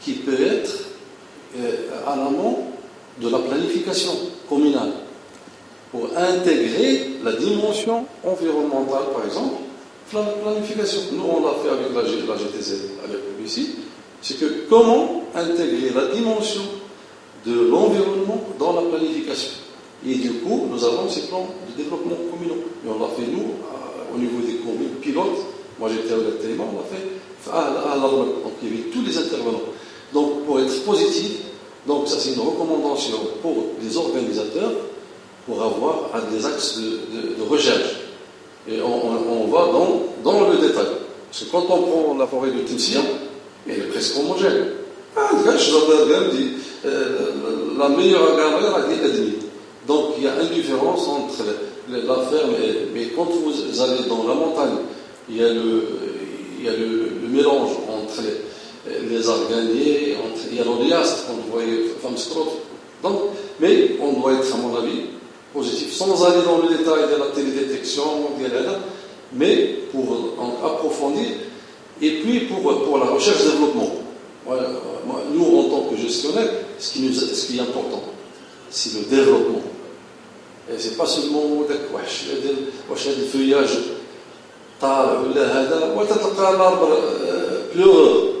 qui peut être à l'amont de la planification communale pour intégrer la dimension environnementale, par exemple, la planification. Nous, on l'a fait avec la GTZ, avec le BC, c'est que comment intégrer la dimension de l'environnement dans la planification. Et du coup, nous avons ces plans de développement communaux. Et on l'a fait, nous, au niveau des communes pilotes. Moi, j'étais à l'Atelier, on l'a fait à l'Arnaud. Donc, il y avait tous les intervenants. Donc, pour être positif, donc ça c'est une recommandation pour les organisateurs pour avoir des axes de recherche. Et on va dans le détail. Parce que quand on prend la forêt de Timsia, elle est presque homogène. La meilleure Arganré, elle a dit. Donc il y a une différence entre la ferme mais quand vous allez dans la montagne, il y a le mélange entre les arganiers, il y a l'oliastre, quand vous voyez femme scrote. Donc, mais on doit être, à mon avis, positif, sans aller dans le détail de la télédétection, mais pour approfondir, et puis pour la recherche-développement. Nous, en tant que gestionnaires, ce qui est important, c'est le développement. Et ce n'est pas seulement le feuillage, l'arbre pleureux.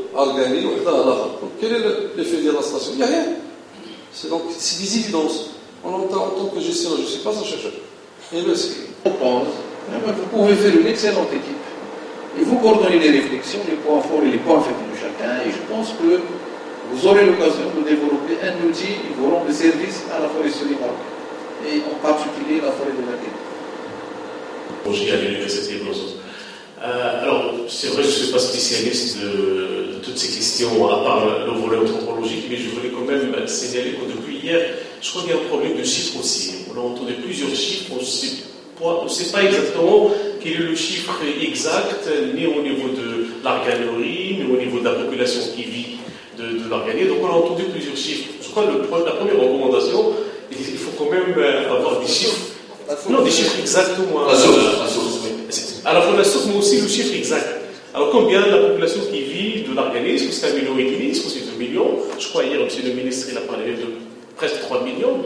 Quel est l'effet de la station? Il n'y a rien. C'est des évidences. En tant que gestionnaire, je ne suis pas un chercheur. Et merci. Vous pouvez faire une excellente équipe. Et vous coordonnez les réflexions, les points forts et les points faibles de chacun. Et je pense que vous aurez l'occasion de développer un outil qui vous rend des services à la foresterie marocaine. Et en particulier la forêt de la Guinée. À l'université de Blossos. Alors, c'est vrai que je ne suis pas spécialiste de toutes ces questions, à part le volet anthropologique, mais je voulais quand même signaler que depuis hier, je crois qu'il y a un problème de chiffres aussi. On a entendu plusieurs chiffres, on ne sait pas exactement quel est le chiffre exact, ni au niveau de l'Arganerie, ni au niveau de la population qui vit de l'Arganerie. Donc on a entendu plusieurs chiffres. Je crois que la première recommandation, il faut quand même avoir des chiffres. Non, des chiffres exactement. La source. À la fois la source, mais aussi le chiffre exact. Alors, combien la population qui vit de l'Arganais? Est-ce que c'est 1,5 million? Est-ce que c'est 2 millions? Je crois hier, monsieur le ministre, il a parlé de presque 3 millions.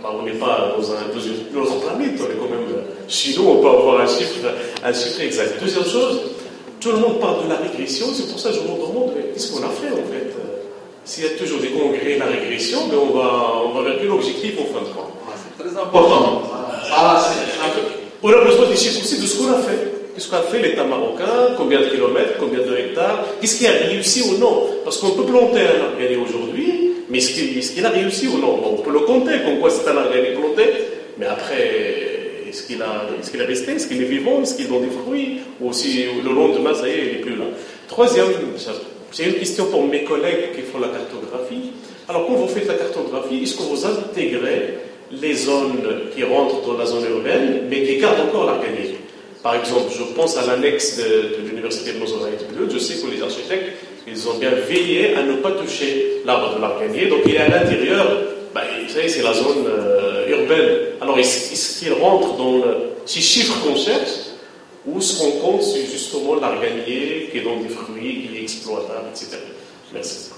Alors, on n'est pas dans une autre planète, on est quand même. Chez nous, on peut avoir un chiffre exact. Deuxième chose, tout le monde parle de la régression, c'est pour ça que je me demande qu'est-ce qu'on a fait en fait. S'il y a toujours des congrès de la régression, ben on va vers quel objectif en fin de compte? C'est très important. On a besoin des chiffres aussi de ce qu'on a fait. Qu'est-ce qu'a fait l'État marocain? Combien de kilomètres? Combien de hectares? Qu'est-ce qui a réussi ou non? Parce qu'on peut planter un argané aujourd'hui, mais est-ce qu'il a réussi ou non? On peut le compter, comme quoi c'est un argané planté, mais après, est-ce qu'il est resté? Est-ce qu'il est vivant? Est-ce qu'il donne des fruits? Ou si le lendemain, ça y est, il n'est plus là. Troisième, c'est une question pour mes collègues qui font la cartographie. Alors, quand vous faites la cartographie, est-ce que vous intégrez les zones qui rentrent dans la zone urbaine, mais qui gardent encore l'argané? Par exemple, je pense à l'annexe de l'université de Mozambique. Je sais que les architectes, ils ont bien veillé à ne pas toucher l'arbre de l'arganier. Donc, il est à l'intérieur, vous savez, c'est la zone urbaine. Alors, est-ce qu'il rentre dans ces chiffres qu'on cherche, ou ce qu'on compte, c'est justement l'arganier qui donne des fruits, qui est exploitable, etc. Merci.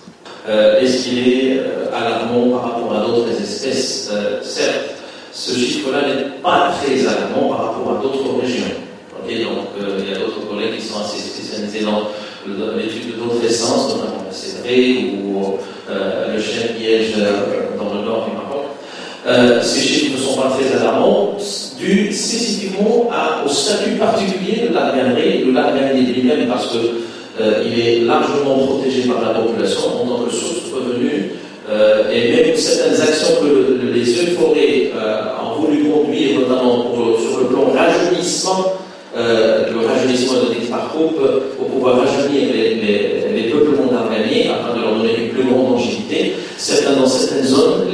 Est-ce qu'il est alarmant par rapport à d'autres espèces? Certes, ce chiffre-là n'est pas très alarmant par rapport à d'autres régions. Okay, donc, il y a d'autres collègues qui sont assez spécialisés dans l'étude d'autres essences, notamment la cédraie ou le chêne-liège dans le nord du Maroc. Ces chiffres ne sont pas très alarmants, dus spécifiquement au statut particulier de l'arganerie et de l'arganier lui-même, parce qu'il est largement protégé par la population en tant que source de revenus, et même certaines actions que les yeux de forêt ont voulu conduire, notamment sur le plan rajeunissement, le rajeunissement de l'hectare coupe pour pouvoir rajeunir les peuplements d'arganiers afin de leur donner une plus grande longévité. Dans certaines zones,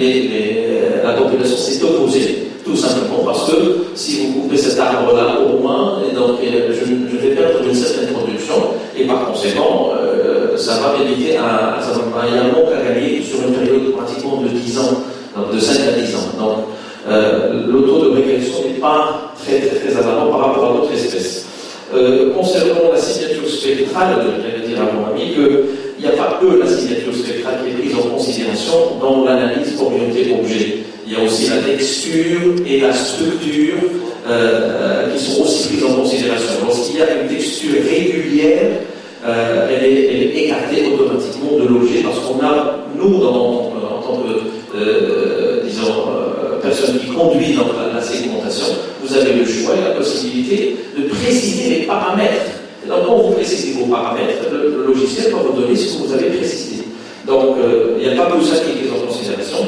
la population s'est opposée, tout simplement parce que si vous coupez cet arbre-là, au moins, je vais perdre une certaine production, et par conséquent, ça va m'éviter un manque à gagner sur une période pratiquement de 10 ans, donc de 5 à 10 ans. Donc, le taux de régression n'est pas très alarmant par rapport à d'autres espèces. Concernant la signature spectrale, j'allais dire à mon ami qu'il n'y a pas que la signature spectrale qui est prise en considération dans l'analyse orientée objet. Il y a aussi la texture et la structure qui sont aussi prises en considération. Lorsqu'il y a une texture régulière, elle est écartée automatiquement de l'objet parce qu'on a, nous, en tant que, personne qui conduit dans la segmentation, vous avez le choix et la possibilité de préciser les paramètres. Et donc, quand vous précisez vos paramètres, le logiciel va vous donner ce que vous avez précisé. Donc, il n'y a pas que ça qui est pris en considération.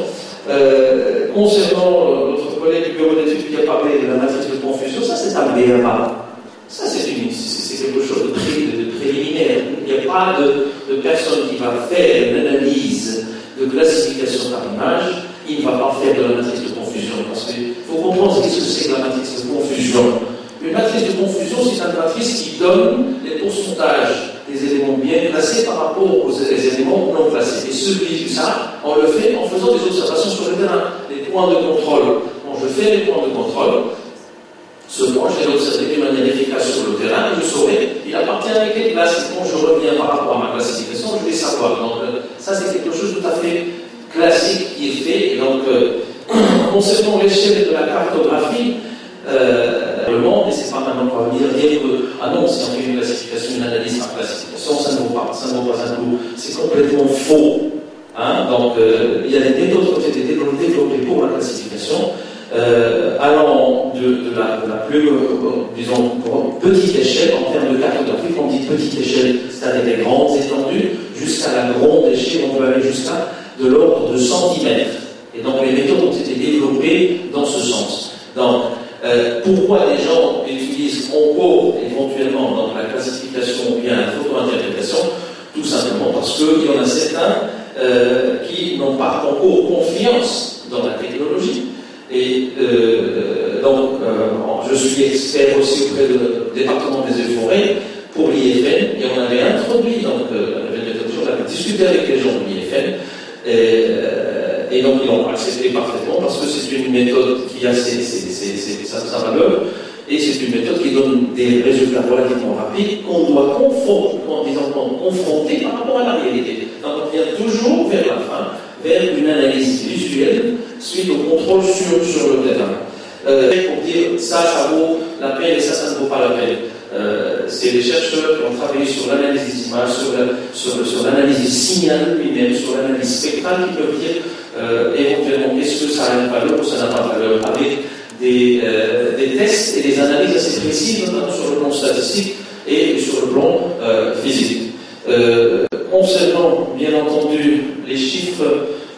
Concernant notre collègue du bureau d'études qui a parlé de la matrice de confusion, ça c'est un BMA. Ça c'est quelque chose de préliminaire. Il n'y a pas de personne qui va faire une analyse de classification par image. Il ne va pas faire de la matrice de confusion. Parce qu'il faut comprendre ce que c'est que la matrice de confusion. Une matrice de confusion, c'est une matrice qui donne les pourcentages des éléments bien classés par rapport aux éléments non classés. Et ce qui fait ça, on le fait en faisant des observations sur le terrain, des points de contrôle. Quand je fais les points de contrôle, ce point, je vais l'observer d'une manière efficace sur le terrain et je saurai, il appartient à quelle classe. Quand je reviens par rapport à ma classification, je vais savoir. Donc, ça, c'est quelque chose de tout à fait classique qui est fait. Et donc, concernant l'échelle de la cartographie, le monde, et c'est pas maintenant qu'on va dire que, ah non, si on fait une classification, une analyse par classification, ça ne vaut pas un coup. C'est complètement faux. Hein? Donc, il y a des méthodes qui ont été développées pour la classification, allant de la plus, disons, petite échelle, en termes de cartographie, quand on dit petite échelle, c'est-à-dire des grandes étendues, jusqu'à la grande échelle, on peut aller jusqu'à de l'ordre de centimètres. Et donc, les méthodes ont été développées dans ce sens. Donc, pourquoi les gens utilisent encore éventuellement dans la classification ou bien la photo-interprétation? Tout simplement parce qu'il y en a certains qui n'ont pas encore confiance dans la technologie. Et donc, je suis expert aussi auprès du département des eaux et forêts pour l'IFN, et on avait introduit, donc, on avait discuté avec les gens de l'IFN, et donc ils l'ont accepté parfaitement parce que c'est une méthode qui a sa valeur, et c'est une méthode qui donne des résultats relativement rapides qu'on doit confronter par rapport à la réalité. Donc on vient toujours vers la fin, vers une analyse visuelle suite au contrôle sur le terrain. Pour dire ça vaut la peine et ça ne vaut pas la peine. C'est les chercheurs qui ont travaillé sur l'analyse des images, sur l'analyse du signal lui-même, sur l'analyse spectrale qui peuvent dire éventuellement est-ce que ça a une valeur ou ça n'a pas de valeur, avec des tests et des analyses assez précises, notamment sur le plan statistique et sur le plan physique. Concernant, bien entendu, les chiffres,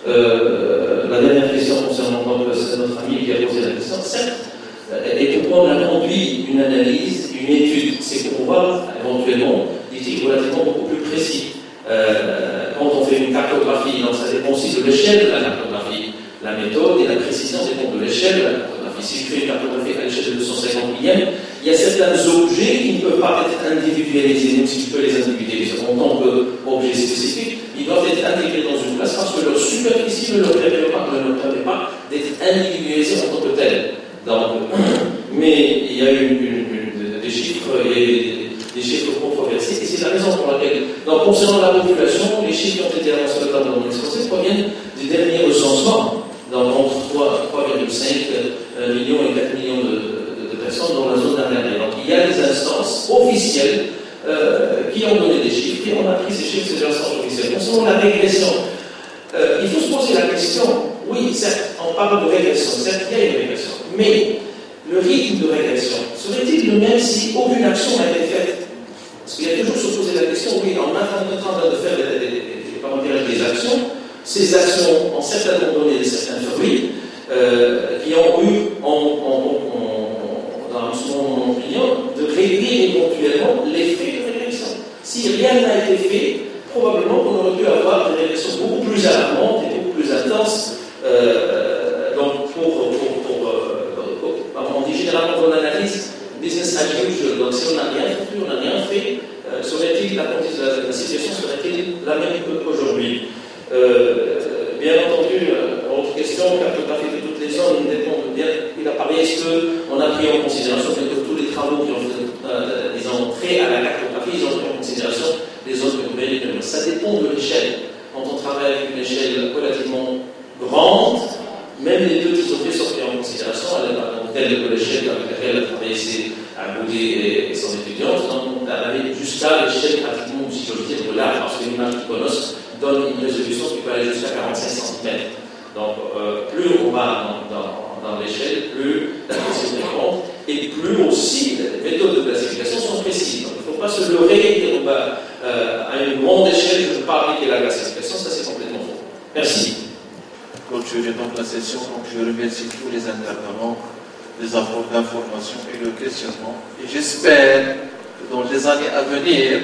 la dernière question concernant notre ami qui a posé la question, certes, et pourquoi on a conduit une analyse, une étude, c'est pour voir éventuellement des types relativement beaucoup plus précis. Quand on fait une cartographie, donc ça dépend aussi de l'échelle de la cartographie. La méthode et la précision dépendent de l'échelle de la cartographie. Si je fais une cartographie à l'échelle de 250 millième, il y a certains objets qui ne peuvent pas être individualisés, même si je peux les individualiser en tant qu'objets spécifiques, ils doivent être intégrés dans une classe parce que leur superficie ne leur permet pas d'être individualisés en tant que tels. Donc, mais il y a des chiffres et des chiffres controversés, et c'est la raison pour laquelle, donc, concernant la population, les chiffres qui ont été avancés dans mon exposé proviennent du dernier recensement, entre 3,5 millions et 4 millions de personnes dans la zone d'Argentine. Donc il y a des instances officielles qui ont donné des chiffres, et on a pris ces chiffres, ces instances officielles. Concernant la régression, il faut se poser la question, oui, certes, on parle de régression, certes, il y a une régression, mais le rythme de régression serait-il le même si aucune action n'a été faite? Parce qu'il y a toujours se poser la question, oui, on est en train de faire des actions, ces actions ont certainement donné certains fruits qui ont eu, dans mon opinion, de réduire éventuellement l'effet de régression. Si rien n'a été fait, probablement qu'on aurait pu avoir des régressions beaucoup plus alarmantes et beaucoup plus intenses. Donc, on dit généralement dans l'analyse business as usual. Donc, si on n'a rien fait, on n'a rien fait, serait-il la situation serait-il la même qu'aujourd'hui? Bien entendu, autre question, cartographie de toutes les zones dépend bien. Il a parlé, est-ce qu'on a pris en considération que tous les travaux qui ont trait à la cartographie, ils ont pris en considération les zones urbaines et urbaines. Ça dépend de l'échelle. Quand on travaille avec une échelle relativement grande, même les petits objets sont pris en considération, telle que l'échelle avec laquelle elle a travaillé à Goudet et son étudiante, donc on a allé jusqu'à l'échelle pratiquement, si je veux dire, de l'art, parce que l'image Iconos donne une résolution qui peut aller jusqu'à 45 cm. Donc, plus on va dans l'échelle, plus la précision est grande, et plus aussi les méthodes de classification sont précises. Donc, il ne faut pas se leurrer et dire à une grande échelle, je ne peux pas appliquer la classification, ça c'est complètement faux. Merci. Clôturer donc la session, donc je remercie tous les intervenants, les apports d'information et le questionnement. Et j'espère que dans les années à venir,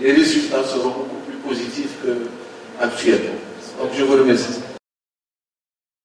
les résultats seront beaucoup plus positifs qu'actuellement. Donc je vous remercie.